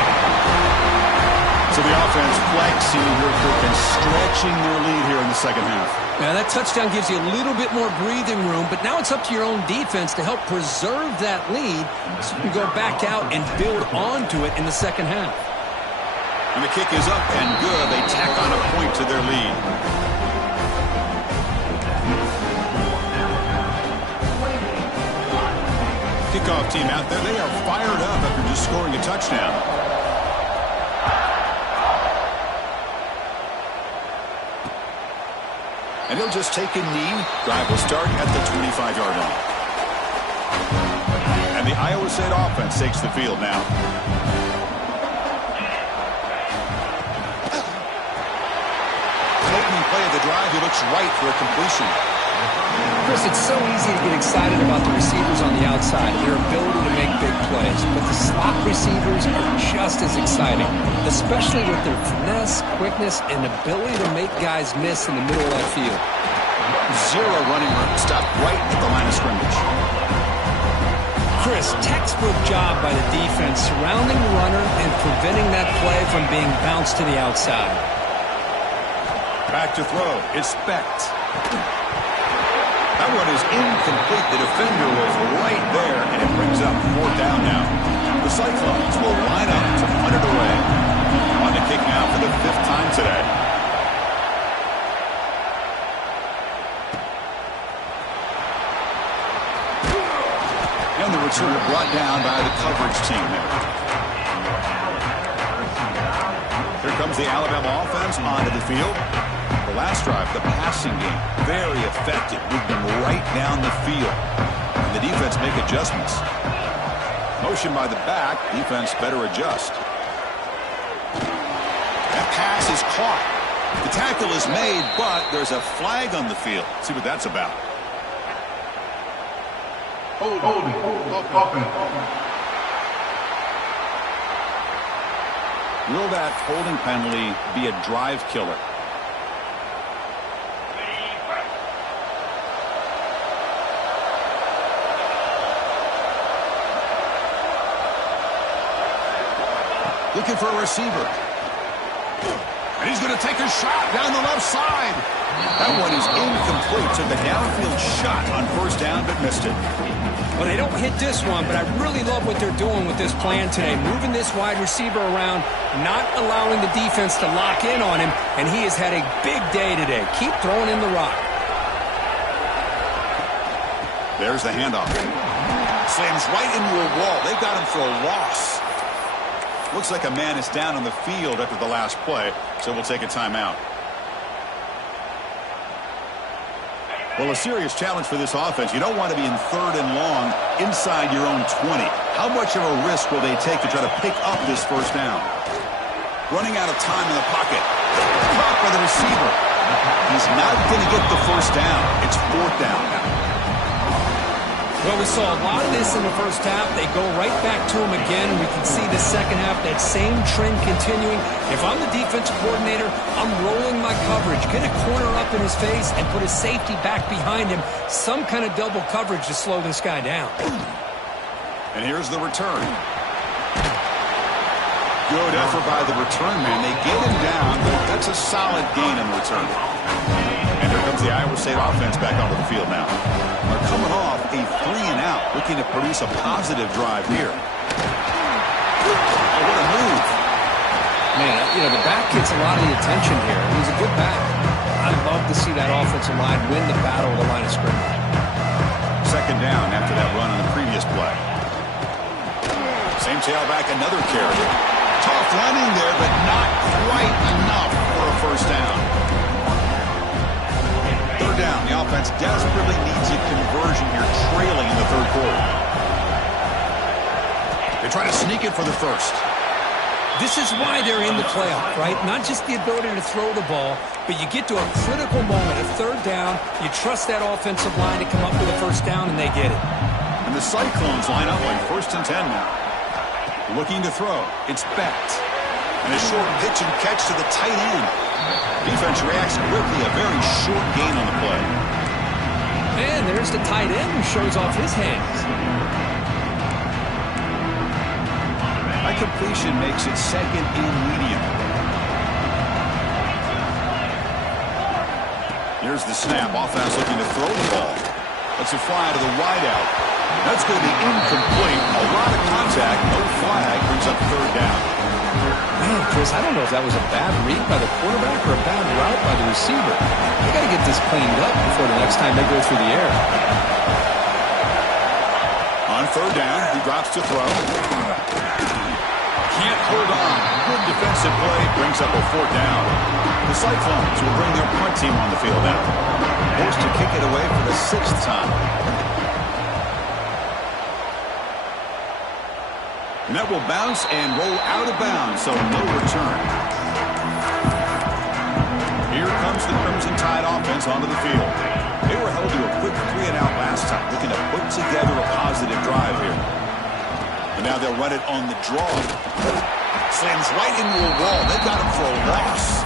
So the offense flexing real quick and stretching their lead here in the second half. Now that touchdown gives you a little bit more breathing room, but now it's up to your own defense to help preserve that lead so you can go back out and build onto it in the second half. And the kick is up and good. They tack on a point to their lead. Kickoff team out there, they are fired up after just scoring a touchdown. And he'll just take a knee. Drive will start at the 25-yard line. And the Iowa State offense takes the field now. Opening play of the drive, he looks right for a completion. Chris, it's so easy to get excited about the receivers on the outside, their ability to make big plays. But the slot receivers are just as exciting, especially with their finesse, quickness, and ability to make guys miss in the middle of that field. Zero running room. Stopped right at the line of scrimmage. Chris, textbook job by the defense surrounding the runner and preventing that play from being bounced to the outside. Back to throw. It's Specht. That one is incomplete. The defender was right there, and it brings up fourth down now. The Cyclones will line up to punt it away. On the kick now for the fifth time today. And the return brought down by the coverage team there. Here comes the Alabama offense onto the field. The last drive, the passing game, very effective. Moved them right down the field. And the defense make adjustments. Motion by the back. Defense better adjust. That pass is caught. The tackle is made, but there's a flag on the field. Let's see what that's about. Holding. Will that holding penalty be a drive killer? Looking for a receiver. And he's going to take a shot down the left side. That one is incomplete. Took a downfield shot on first down, but missed it. Well, they don't hit this one, but I really love what they're doing with this plan today. Moving this wide receiver around, not allowing the defense to lock in on him, and he has had a big day today. Keep throwing in the rock. There's the handoff. Slams right into a wall. They've got him for a loss. Looks like a man is down on the field after the last play, so we'll take a timeout. Well, a serious challenge for this offense. You don't want to be in third and long inside your own 20. How much of a risk will they take to try to pick up this first down? Running out of time in the pocket. Caught by the receiver. He's not going to get the first down. It's fourth down now. Well, we saw a lot of this in the first half. They go right back to him again. We can see the second half, that same trend continuing. If I'm the defensive coordinator, I'm rolling my coverage. Get a corner up in his face and put a safety back behind him. Some kind of double coverage to slow this guy down. And here's the return. Good effort by the return man. They get him down, but that's a solid gain in return. And here comes the Iowa State offense back onto the field now. They're coming off a 3-and-out, looking to produce a positive drive here. Oh, what a move. Man, you know, the back gets a lot of the attention here. He's a good back. I'd love to see that offensive line win the battle of the line of scrimmage. Second down after that run on the previous play. Same tailback, another carry. Tough running there, but not quite enough for a first down. Third down, the offense desperately needs a conversion here, trailing in the third quarter. They try to sneak it for the first. This is why they're in the playoff, right? Not just the ability to throw the ball, but you get to a critical moment, a third down, you trust that offensive line to come up with a first down, and they get it. And the Cyclones line up on 1st and 10 now. Looking to throw. It's Specht. And a short pitch and catch to the tight end. Defense reacts quickly. A very short gain on the play. And there's the tight end who shows off his hands. That completion makes it second and medium. Here's the snap. Offense looking to throw the ball. Let's it fly to the wideout. That's going to be incomplete. A lot of contact. No flag. Brings up third down. Man, Chris, I don't know if that was a bad read by the quarterback or a bad route by the receiver. They got to get this cleaned up before the next time they go through the air. On third down, he drops to throw. Can't hold on. Good defensive play. Brings up a fourth down. The Cyclones will bring their punt team on the field now. Forced to kick it away for the 6th time. And that will bounce and roll out of bounds, so no return. Here comes the Crimson Tide offense onto the field. They were held to a quick 3-and-out last time, looking to put together a positive drive here. And now they'll run it on the draw. Slams right into a wall. They've got him for a loss.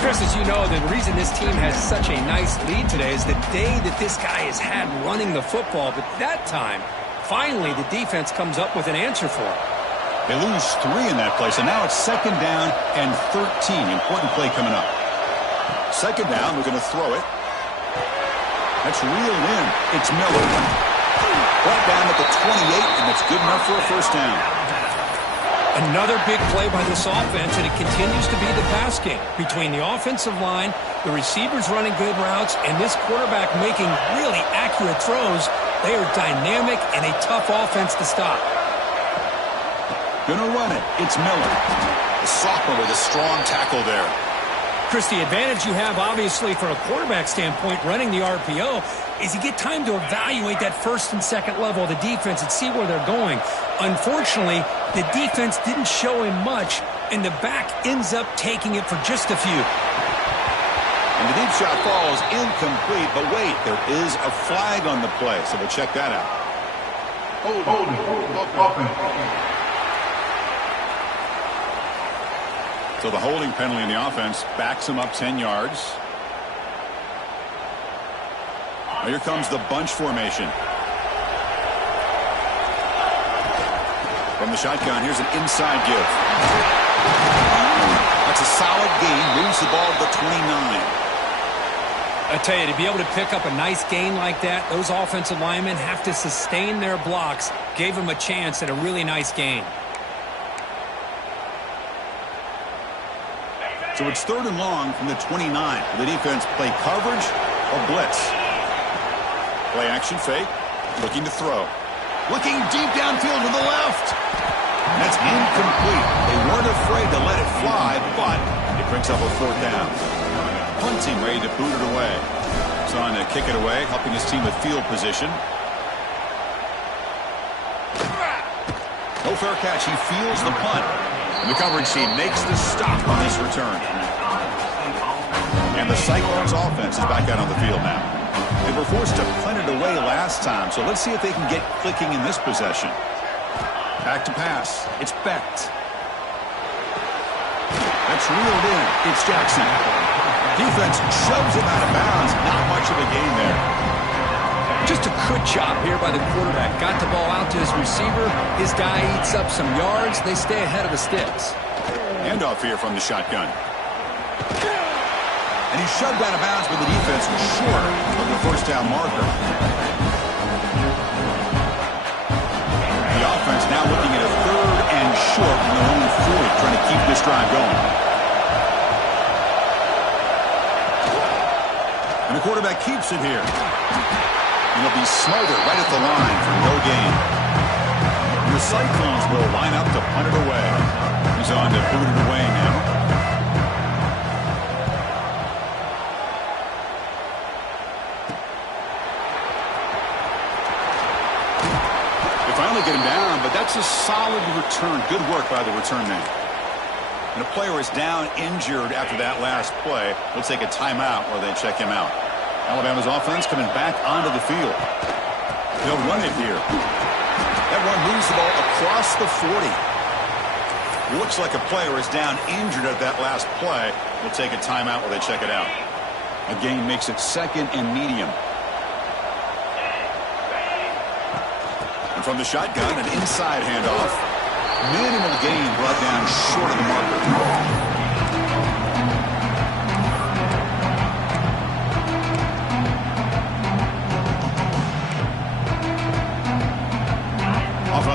Chris, as you know, the reason this team has such a nice lead today is the day that this guy has had running the football. But that time, finally, the defense comes up with an answer for him. They lose 3 in that place, and now it's 2nd down and 13. Important play coming up. 2nd down, we're going to throw it. That's reeled in. It's Miller. Right down at the 28, and it's good enough for a first down. Another big play by this offense, and it continues to be the pass game. Between the offensive line, the receivers running good routes, and this quarterback making really accurate throws, they are dynamic and a tough offense to stop. Gonna run it. It's Miller. The sophomore with a strong tackle there. Chris, the advantage you have, obviously, from a quarterback standpoint, running the RPO, is you get time to evaluate that 1st and 2nd level of the defense and see where they're going. Unfortunately, the defense didn't show him much, and the back ends up taking it for just a few. And the deep shot falls incomplete, but wait, there is a flag on the play, so we'll check that out. So the holding penalty in the offense backs him up 10 yards. Now here comes the bunch formation. From the shotgun, here's an inside give. That's a solid gain. Moves the ball to the 29. I tell you, to be able to pick up a nice gain like that, those offensive linemen have to sustain their blocks. Gave them a chance at a really nice gain. So it's 3rd and long from the 29. The defense play coverage or blitz. Play action fake. Looking to throw. Looking deep downfield to the left. That's incomplete. They weren't afraid to let it fly, but it brings up a 4th down. Punting ready to boot it away. He's on to kick it away, helping his team with field position. No fair catch. He feels the punt. And the coverage team makes the stop on this return. And the Cyclones offense is back out on the field now. They were forced to punt it away last time, so let's see if they can get clicking in this possession. Back to pass. It's Becht. That's reeled in. It's Jackson. Defense shoves him out of bounds. Not much of a gain there. Just a good job here by the quarterback. Got the ball out to his receiver. His guy eats up some yards. They stay ahead of the sticks. Handoff here from the shotgun. And he's shoved out of bounds, but the defense was short of the first down marker. The offense now looking at a 3rd and short from their own 40, trying to keep this drive going. And the quarterback keeps it here. And he'll be smothered right at the line for no gain. And the Cyclones will line up to punt it away. He's on to boot it away now. Finally get him down, but that's a solid return. Good work by the return man. And a player is down injured after that last play. We'll take a timeout while they check him out. Alabama's offense coming back onto the field. They'll run it here. That one moves the ball across the 40. Looks like a player is down injured at that last play. We'll take a timeout while they check it out. A gain makes it 2nd and medium. From the shotgun, an inside handoff. Minimal gain brought down short of the marker.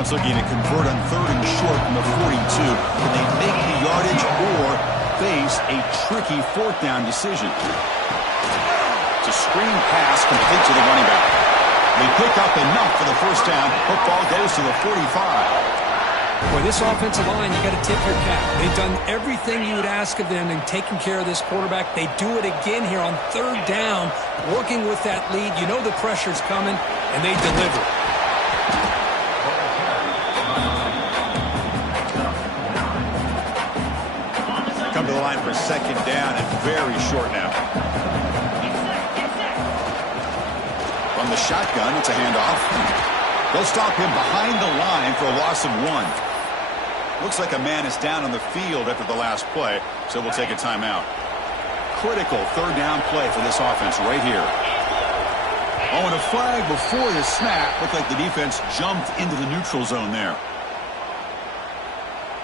Now it's looking to convert on 3rd and short from the 42. Can they make the yardage or face a tricky 4th down decision? It's a screen pass complete to the running back. They pick up enough for the 1st down. Football goes to the 45. Boy, this offensive line, you got to tip your cap. They've done everything you would ask of them in taking care of this quarterback. They do it again here on 3rd down, working with that lead. You know the pressure's coming, and they deliver. Come to the line for 2nd down and very short now. From the shotgun, it's a handoff. They'll stop him behind the line for a loss of 1. Looks like a man is down on the field after the last play, so we'll take a timeout. Critical 3rd down play for this offense right here. Oh, and a flag before the snap. Looked like the defense jumped into the neutral zone there.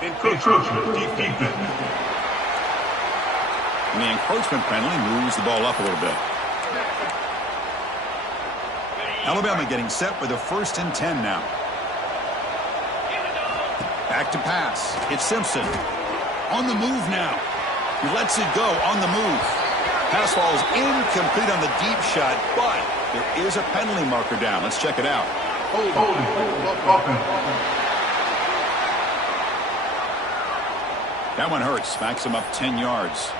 Encroachment defense. And the encroachment penalty moves the ball up a little bit. Alabama getting set with a 1st and 10 now. Back to pass. It's Simpson. On the move now. He lets it go on the move. Pass falls incomplete on the deep shot, but there is a penalty marker down. Let's check it out. That one hurts. Backs him up 10 yards.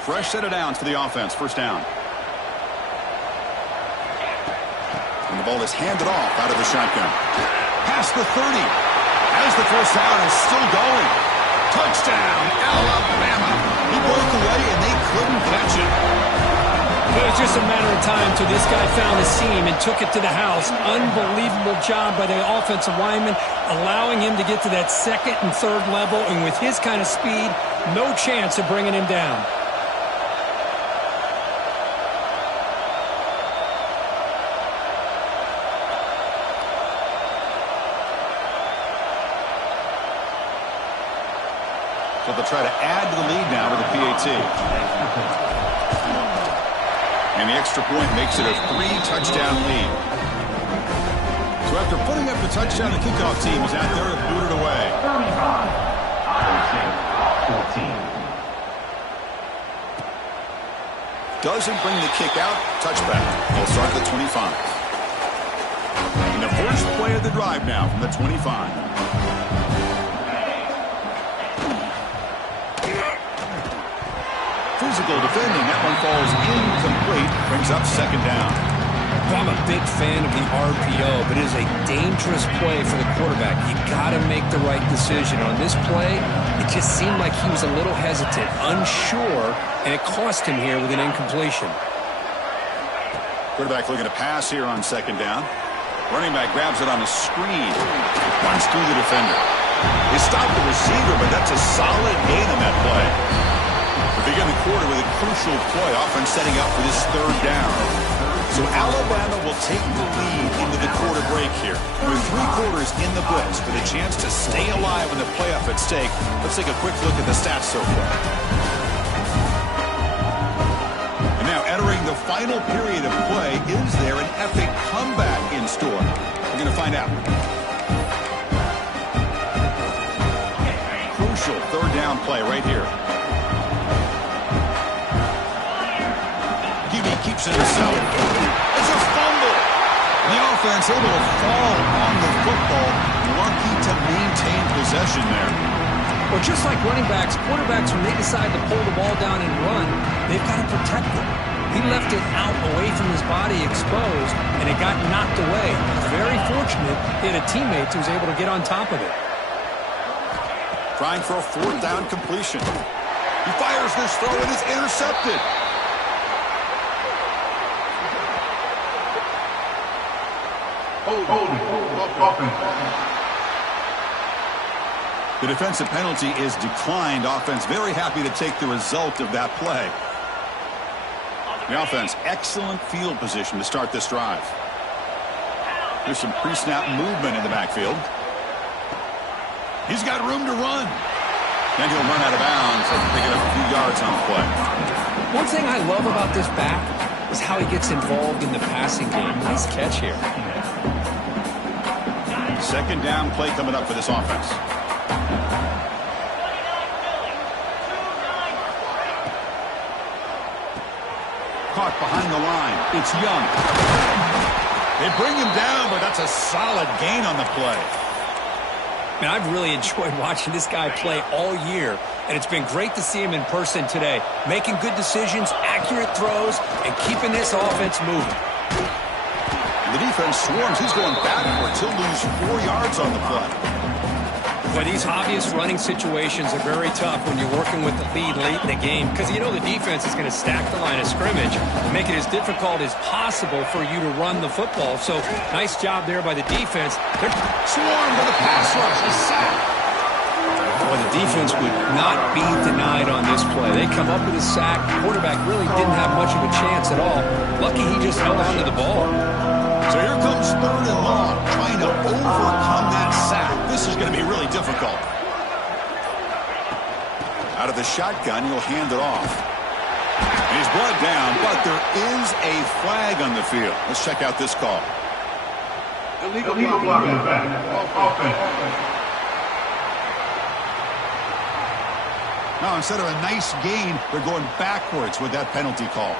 Fresh set of downs for the offense. 1st down. And the ball is handed off out of the shotgun. Past the 30. As the 1st down is still going. Touchdown, Alabama. He broke away and they couldn't catch it. It was just a matter of time till this guy found the seam and took it to the house. Unbelievable job by the offensive lineman, allowing him to get to that 2nd and 3rd level. And with his kind of speed, no chance of bringing him down. So they'll try to add to the lead now with a PAT. And the extra point makes it a 3-touchdown lead. So after putting up the touchdown, the kickoff team is out there to boot it away. 35-14. Doesn't bring the kick out. Touchback. They'll start at the 25. And the first play of the drive now from the 25. Physical defending. That one falls incomplete. Brings up 2nd down. I'm a big fan of the RPO, but it is a dangerous play for the quarterback. You got to make the right decision. On this play, it just seemed like he was a little hesitant, unsure, and it cost him here with an incompletion. Quarterback looking to pass here on 2nd down. Running back grabs it on a screen. Runs through the defender. They stopped the receiver, but that's a solid gain on that play. We begin the quarter with a crucial play, often setting up for this 3rd down. So Alabama will take the lead into the quarter break here. With 3 quarters in the books with a chance to stay alive in the playoff at stake, let's take a quick look at the stats so far. And now entering the final period of play, is there an epic comeback in store? We're going to find out. Crucial 3rd down play right here. Keeps it himself. It's a fumble. The offense able to fall on the football. Lucky to maintain possession there. Well, just like running backs, quarterbacks, when they decide to pull the ball down and run, they've got to protect it. He left it out away from his body exposed, and it got knocked away. Very fortunate he had a teammate who was able to get on top of it. Trying for a 4th down completion. He fires this throw and it's intercepted. The defensive penalty is declined. Offense very happy to take the result of that play. The offense, excellent field position to start this drive. There's some pre-snap movement in the backfield. He's got room to run. Then he'll run out of bounds and pick it up a few yards on the play. One thing I love about this back is how he gets involved in the passing game. Nice catch here. Second down play coming up for this offense. Caught behind the line. It's Young. They bring him down, but that's a solid gain on the play. Man, I've really enjoyed watching this guy play all year, and it's been great to see him in person today, making good decisions, accurate throws, and keeping this offense moving. And the defense swarms. He's going backwards. He'll lose 4 yards on the play. But these obvious running situations are very tough when you're working with the lead late in the game, because you know the defense is going to stack the line of scrimmage and make it as difficult as possible for you to run the football. So nice job there by the defense. They're swarmed with a pass rush. A sack. Well, the defense would not be denied on this play. They come up with a sack. The quarterback really didn't have much of a chance at all. Lucky he just held on to the ball. So here comes 3rd and long, trying to overcome that sack. This is going to be really difficult. Out of the shotgun, he'll hand it off. And he's brought down, but there is a flag on the field. Let's check out this call. Illegal block in the back. Offense. Now, instead of a nice gain, they're going backwards with that penalty call.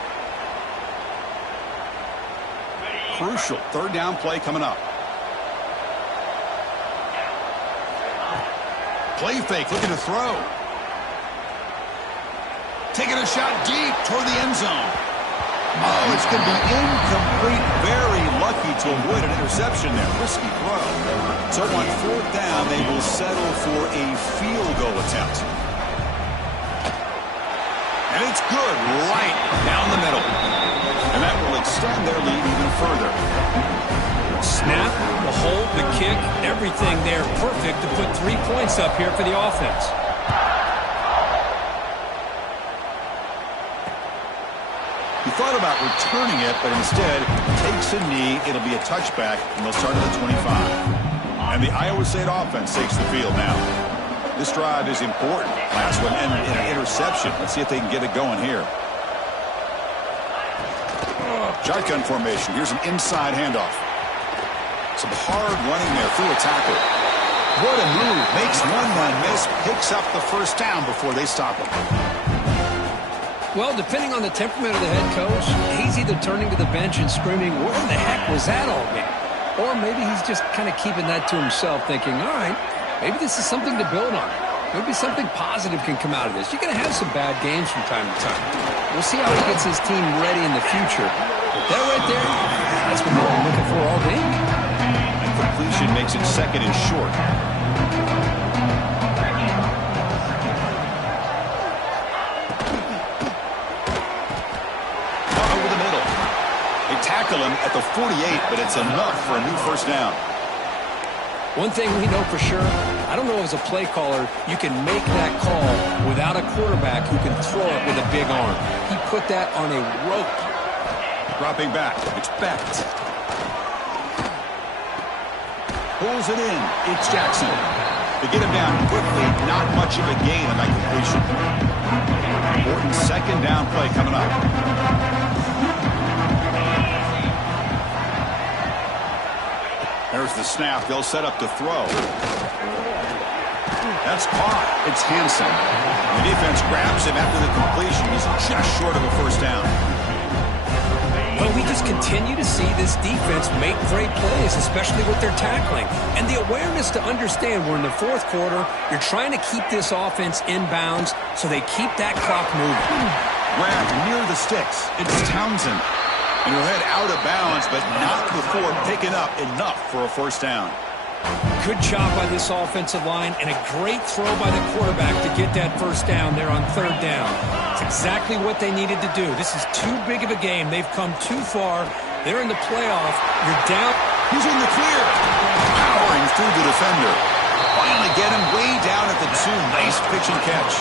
Crucial 3rd down play coming up. Play fake, looking to throw. Taking a shot deep toward the end zone. Oh, it's going to be incomplete. Very lucky to avoid an interception there. Risky throw. So on 4th down, they will settle for a field goal attempt. And it's good right down the middle. And that will extend their lead even further. Snap, the hold, the kick, everything there perfect to put 3 points up here for the offense. He thought about returning it, but instead takes a knee. It'll be a touchback, and they'll start at the 25. And the Iowa State offense takes the field now. This drive is important. Last one ended in an interception. Let's see if they can get it going here. Shotgun formation. Here's an inside handoff. Some hard running there through a tackle. What a move. Makes one man miss. Picks up the 1st down before they stop him. Well, depending on the temperament of the head coach, he's either turning to the bench and screaming, "Where the heck was that all game?" Or maybe he's just kind of keeping that to himself, thinking, all right, maybe this is something to build on. Maybe something positive can come out of this. You're going to have some bad games from time to time. We'll see how he gets his team ready in the future. But that right there, that's what they're looking for all game. And completion makes it 2nd and short. Over the middle. They tackle him at the 48, but it's enough for a new 1st down. One thing we know for sure, I don't know as a play caller, you can make that call without a quarterback who can throw it with a big arm. He put that on a rope. Dropping back. It's Becht. Pulls it in. It's Jackson. They get him down quickly. Not much of a gain on that completion. Important 2nd down play coming up. There's the snap. They'll set up to throw. That's caught. It's Hansen. The defense grabs him after the completion. He's just short of a 1st down. Well, we just continue to see this defense make great plays, especially with their tackling. And the awareness to understand we're in the 4th quarter, you're trying to keep this offense in bounds so they keep that clock moving. Grabbed near the sticks. It's Townsend. And he'll head out of bounds, but not before picking up enough for a 1st down. Good job by this offensive line and a great throw by the quarterback to get that 1st down there on 3rd down. It's exactly what they needed to do. This is too big of a game. They've come too far. They're in the playoff. You're down. He's in the clear. Powering through the defender. Finally get him way down at the 2. Nice pitch and catch.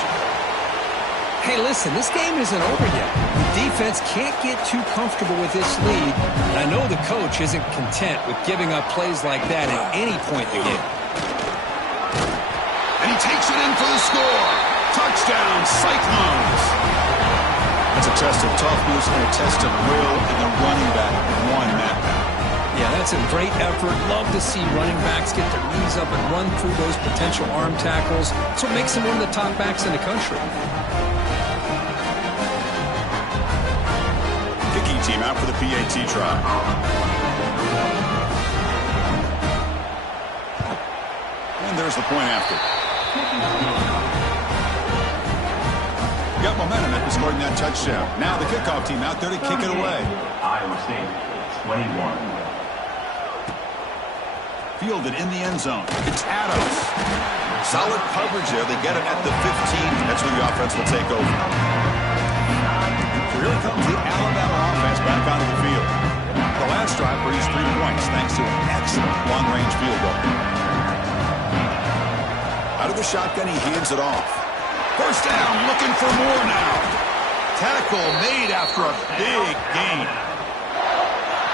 Hey, listen, this game isn't over yet. The defense can't get too comfortable with this lead, and I know the coach isn't content with giving up plays like that at any point in the game. And he takes it in for the score. Touchdown, Cyclones. That's a test of toughness and a test of will, and the running back won that battle. Yeah, that's a great effort. Love to see running backs get their knees up and run through those potential arm tackles. That's what makes them one of the top backs in the country. Kicking team out for the PAT try. And there's the point after. Got momentum after scoring that touchdown. Now the kickoff team out there to kick it away. Iowa State, 21. Fielded in the end zone. It's Adams. Solid coverage there. They get it at the 15. That's where the offense will take over. So here comes the Alabama offense back onto the field. The last drive produced 3 points thanks to an excellent long-range field goal. Out of the shotgun, he hands it off. First down, looking for more now. Tackle made after a big gain.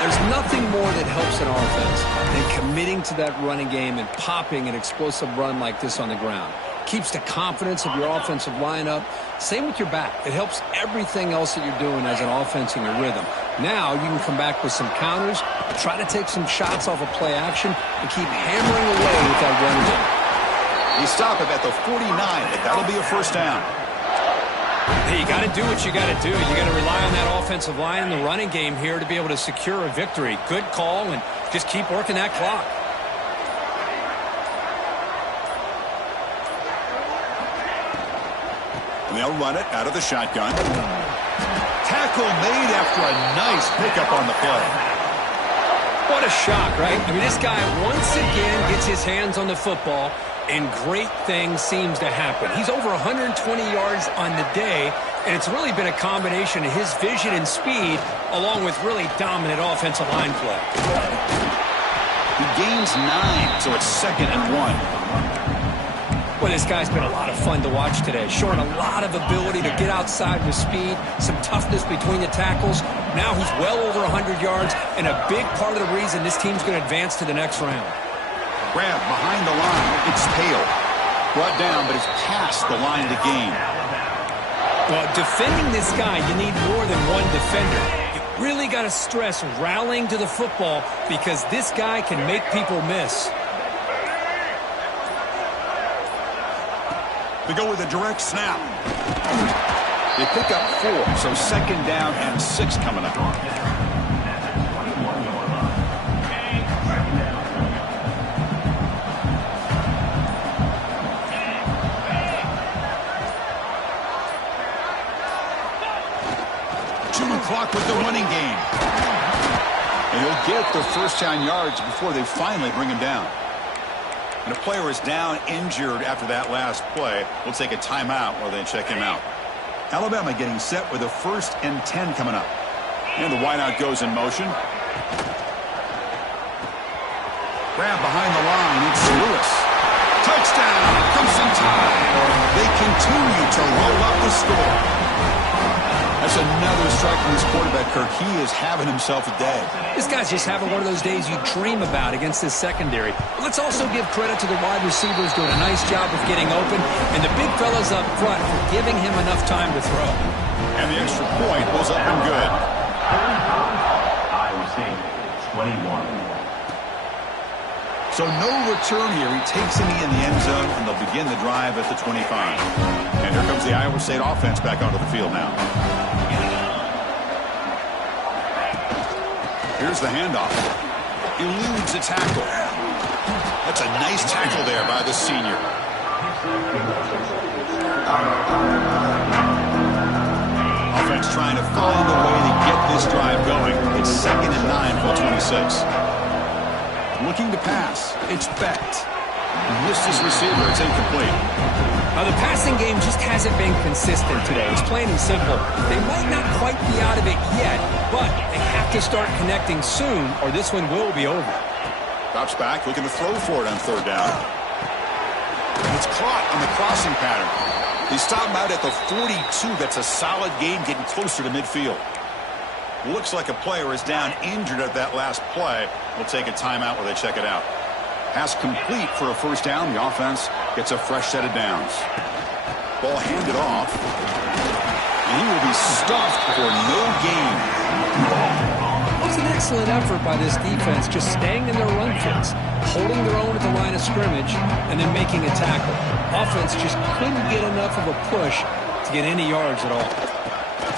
There's nothing more that helps an offense than committing to that running game and popping an explosive run like this on the ground. Keeps the confidence of your offensive lineup. Same with your back. It helps everything else that you're doing as an offense in your rhythm. Now you can come back with some counters, try to take some shots off of play action, and keep hammering away with that run game. You stop him at the 49, but that'll be a first down. Hey, you got to do what you got to do. You got to rely on that offensive line in the running game here to be able to secure a victory. Good call, and just keep working that clock. And they'll run it out of the shotgun. Tackle made after a nice pickup on the play. What a shock, right? I mean, this guy once again gets his hands on the football, and great things seems to happen. He's over 120 yards on the day, and it's really been a combination of his vision and speed along with really dominant offensive line play. He gains 9, so it's 2nd and 1. Well, this guy's been a lot of fun to watch today, showing a lot of ability to get outside with speed, some toughness between the tackles. Now he's well over 100 yards, and a big part of the reason this team's going to advance to the next round. Grab behind the line. It's Tail. Brought down, but it's past the line to gain. Well, defending this guy, you need more than one defender. You really got to stress rallying to the football because this guy can make people miss. They go with a direct snap. They pick up 4, so 2nd down and 6 coming up. Clock with the running game. And he'll get the first down yards before they finally bring him down. And a player is down injured after that last play. We'll take a timeout while they check him out. Alabama getting set with a 1st and 10 coming up. And the wideout goes in motion. Grab behind the line. It's Lewis. Touchdown. Crimson Tide. They continue to roll up the score. That's another strike from this quarterback, Kirk. He is having himself a day. This guy's just having one of those days you dream about against this secondary. But let's also give credit to the wide receivers doing a nice job of getting open, and the big fellas up front for giving him enough time to throw. And the extra point was up and good. Iowa State, 21. So no return here. He takes him in the end zone, and they'll begin the drive at the 25. And here comes the Iowa State offense back onto the field now. Here's the handoff. Eludes a tackle. That's a nice tackle there by the senior. Offense trying to find a way to get this drive going. It's 2nd and 9 for 26. Looking to pass. It's Becht. Missed his receiver. It's incomplete. The passing game just hasn't been consistent today. It's plain and simple. They might not quite be out of it yet, but they have to start connecting soon or this one will be over. Drops back, looking to throw for it on 3rd down. It's caught on the crossing pattern. They stop him out at the 42. That's a solid gain, getting closer to midfield. Looks like a player is down injured at that last play. We'll take a timeout while they check it out. Pass complete for a first down. The offense gets a fresh set of downs. Ball handed off. And he will be stuffed for no gain. It's an excellent effort by this defense, just staying in their run fits, holding their own at the line of scrimmage, and then making a tackle. Offense just couldn't get enough of a push to get any yards at all.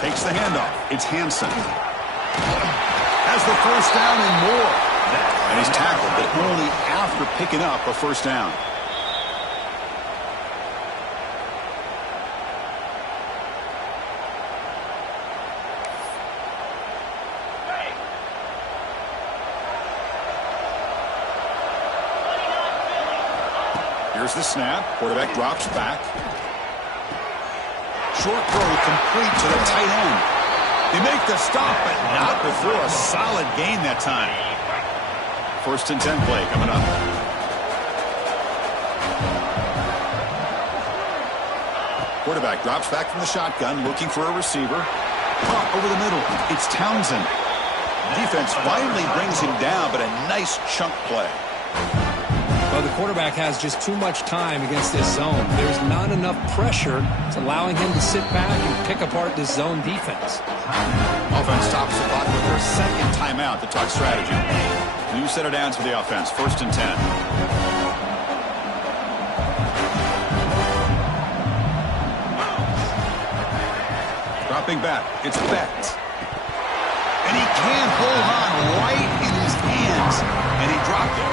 Takes the handoff. It's Hansen. Has the first down and more. And he's tackled, but only after picking up a first down. Here's the snap. Quarterback drops back. Short throw complete to the tight end. They make the stop, but not before a solid gain that time. 1st and 10 play coming up. Quarterback drops back from the shotgun, looking for a receiver. Caught over the middle. It's Townsend. Defense finally brings him down, but a nice chunk play. Well, the quarterback has just too much time against this zone. There's not enough pressure. It's allowing him to sit back and pick apart this zone defense. Offense stops the clock with their second timeout to talk strategy. New set of downs for the offense. 1st and 10. Dropping back. It's Becht. And he can't hold on right in his hands. And he dropped it.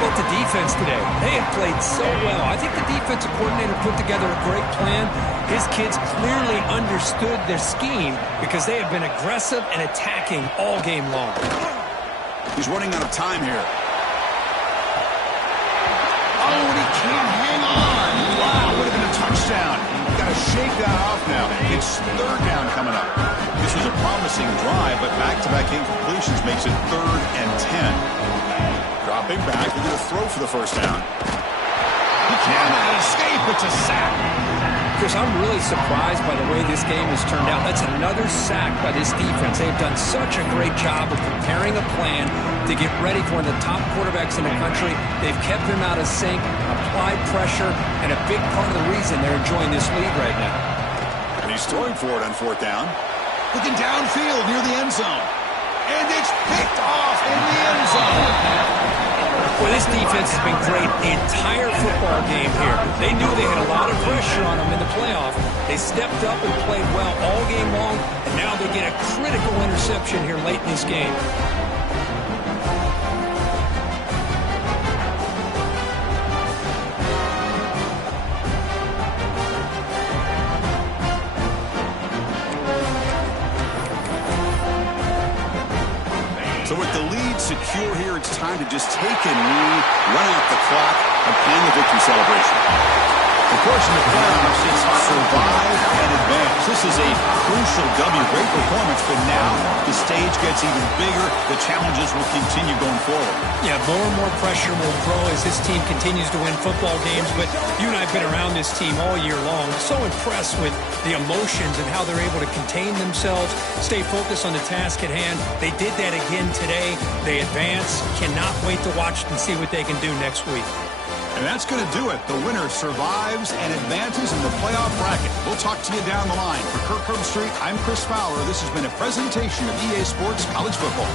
How about the defense today? They have played so well. I think the defensive coordinator put together a great plan. His kids clearly understood their scheme because they have been aggressive and attacking all game long. He's running out of time here. Oh, and he can't hang on. Wow, would have been a touchdown. Got to shake that off now. It's 3rd down coming up. This was a promising drive, but back-to-back incompletions makes it 3rd and 10. Dropping back, they're going to throw for the first down. He cannot escape. It's a sack. Chris, I'm really surprised by the way this game has turned out. That's another sack by this defense. They've done such a great job of preparing a plan to get ready for one of the top quarterbacks in the country. They've kept him out of sync, applied pressure, and a big part of the reason they're enjoying this lead right now. And he's throwing for it on 4th down. Looking downfield near the end zone. And it's picked off in the end zone. Well, this defense has been great the entire football game here. They knew they had a lot of pressure on them in the playoff. They stepped up and played well all game long, and now they get a critical interception here late in this game. So with the lead secure here, it's time to just take a knee, run out the clock, and plan the victory celebration. Of course, in the playoffs, it's survive and advance. This is a crucial W. Great performance, but now the stage gets even bigger. The challenges will continue going forward. Yeah, more and more pressure will grow as this team continues to win football games. But you and I have been around this team all year long. So impressed with the emotions and how they're able to contain themselves, stay focused on the task at hand. They did that again today. They advance. Cannot wait to watch and see what they can do next week. And that's going to do it. The winner survives and advances in the playoff bracket. We'll talk to you down the line. For Kirk Herbstreit, I'm Chris Fowler. This has been a presentation of EA Sports College Football.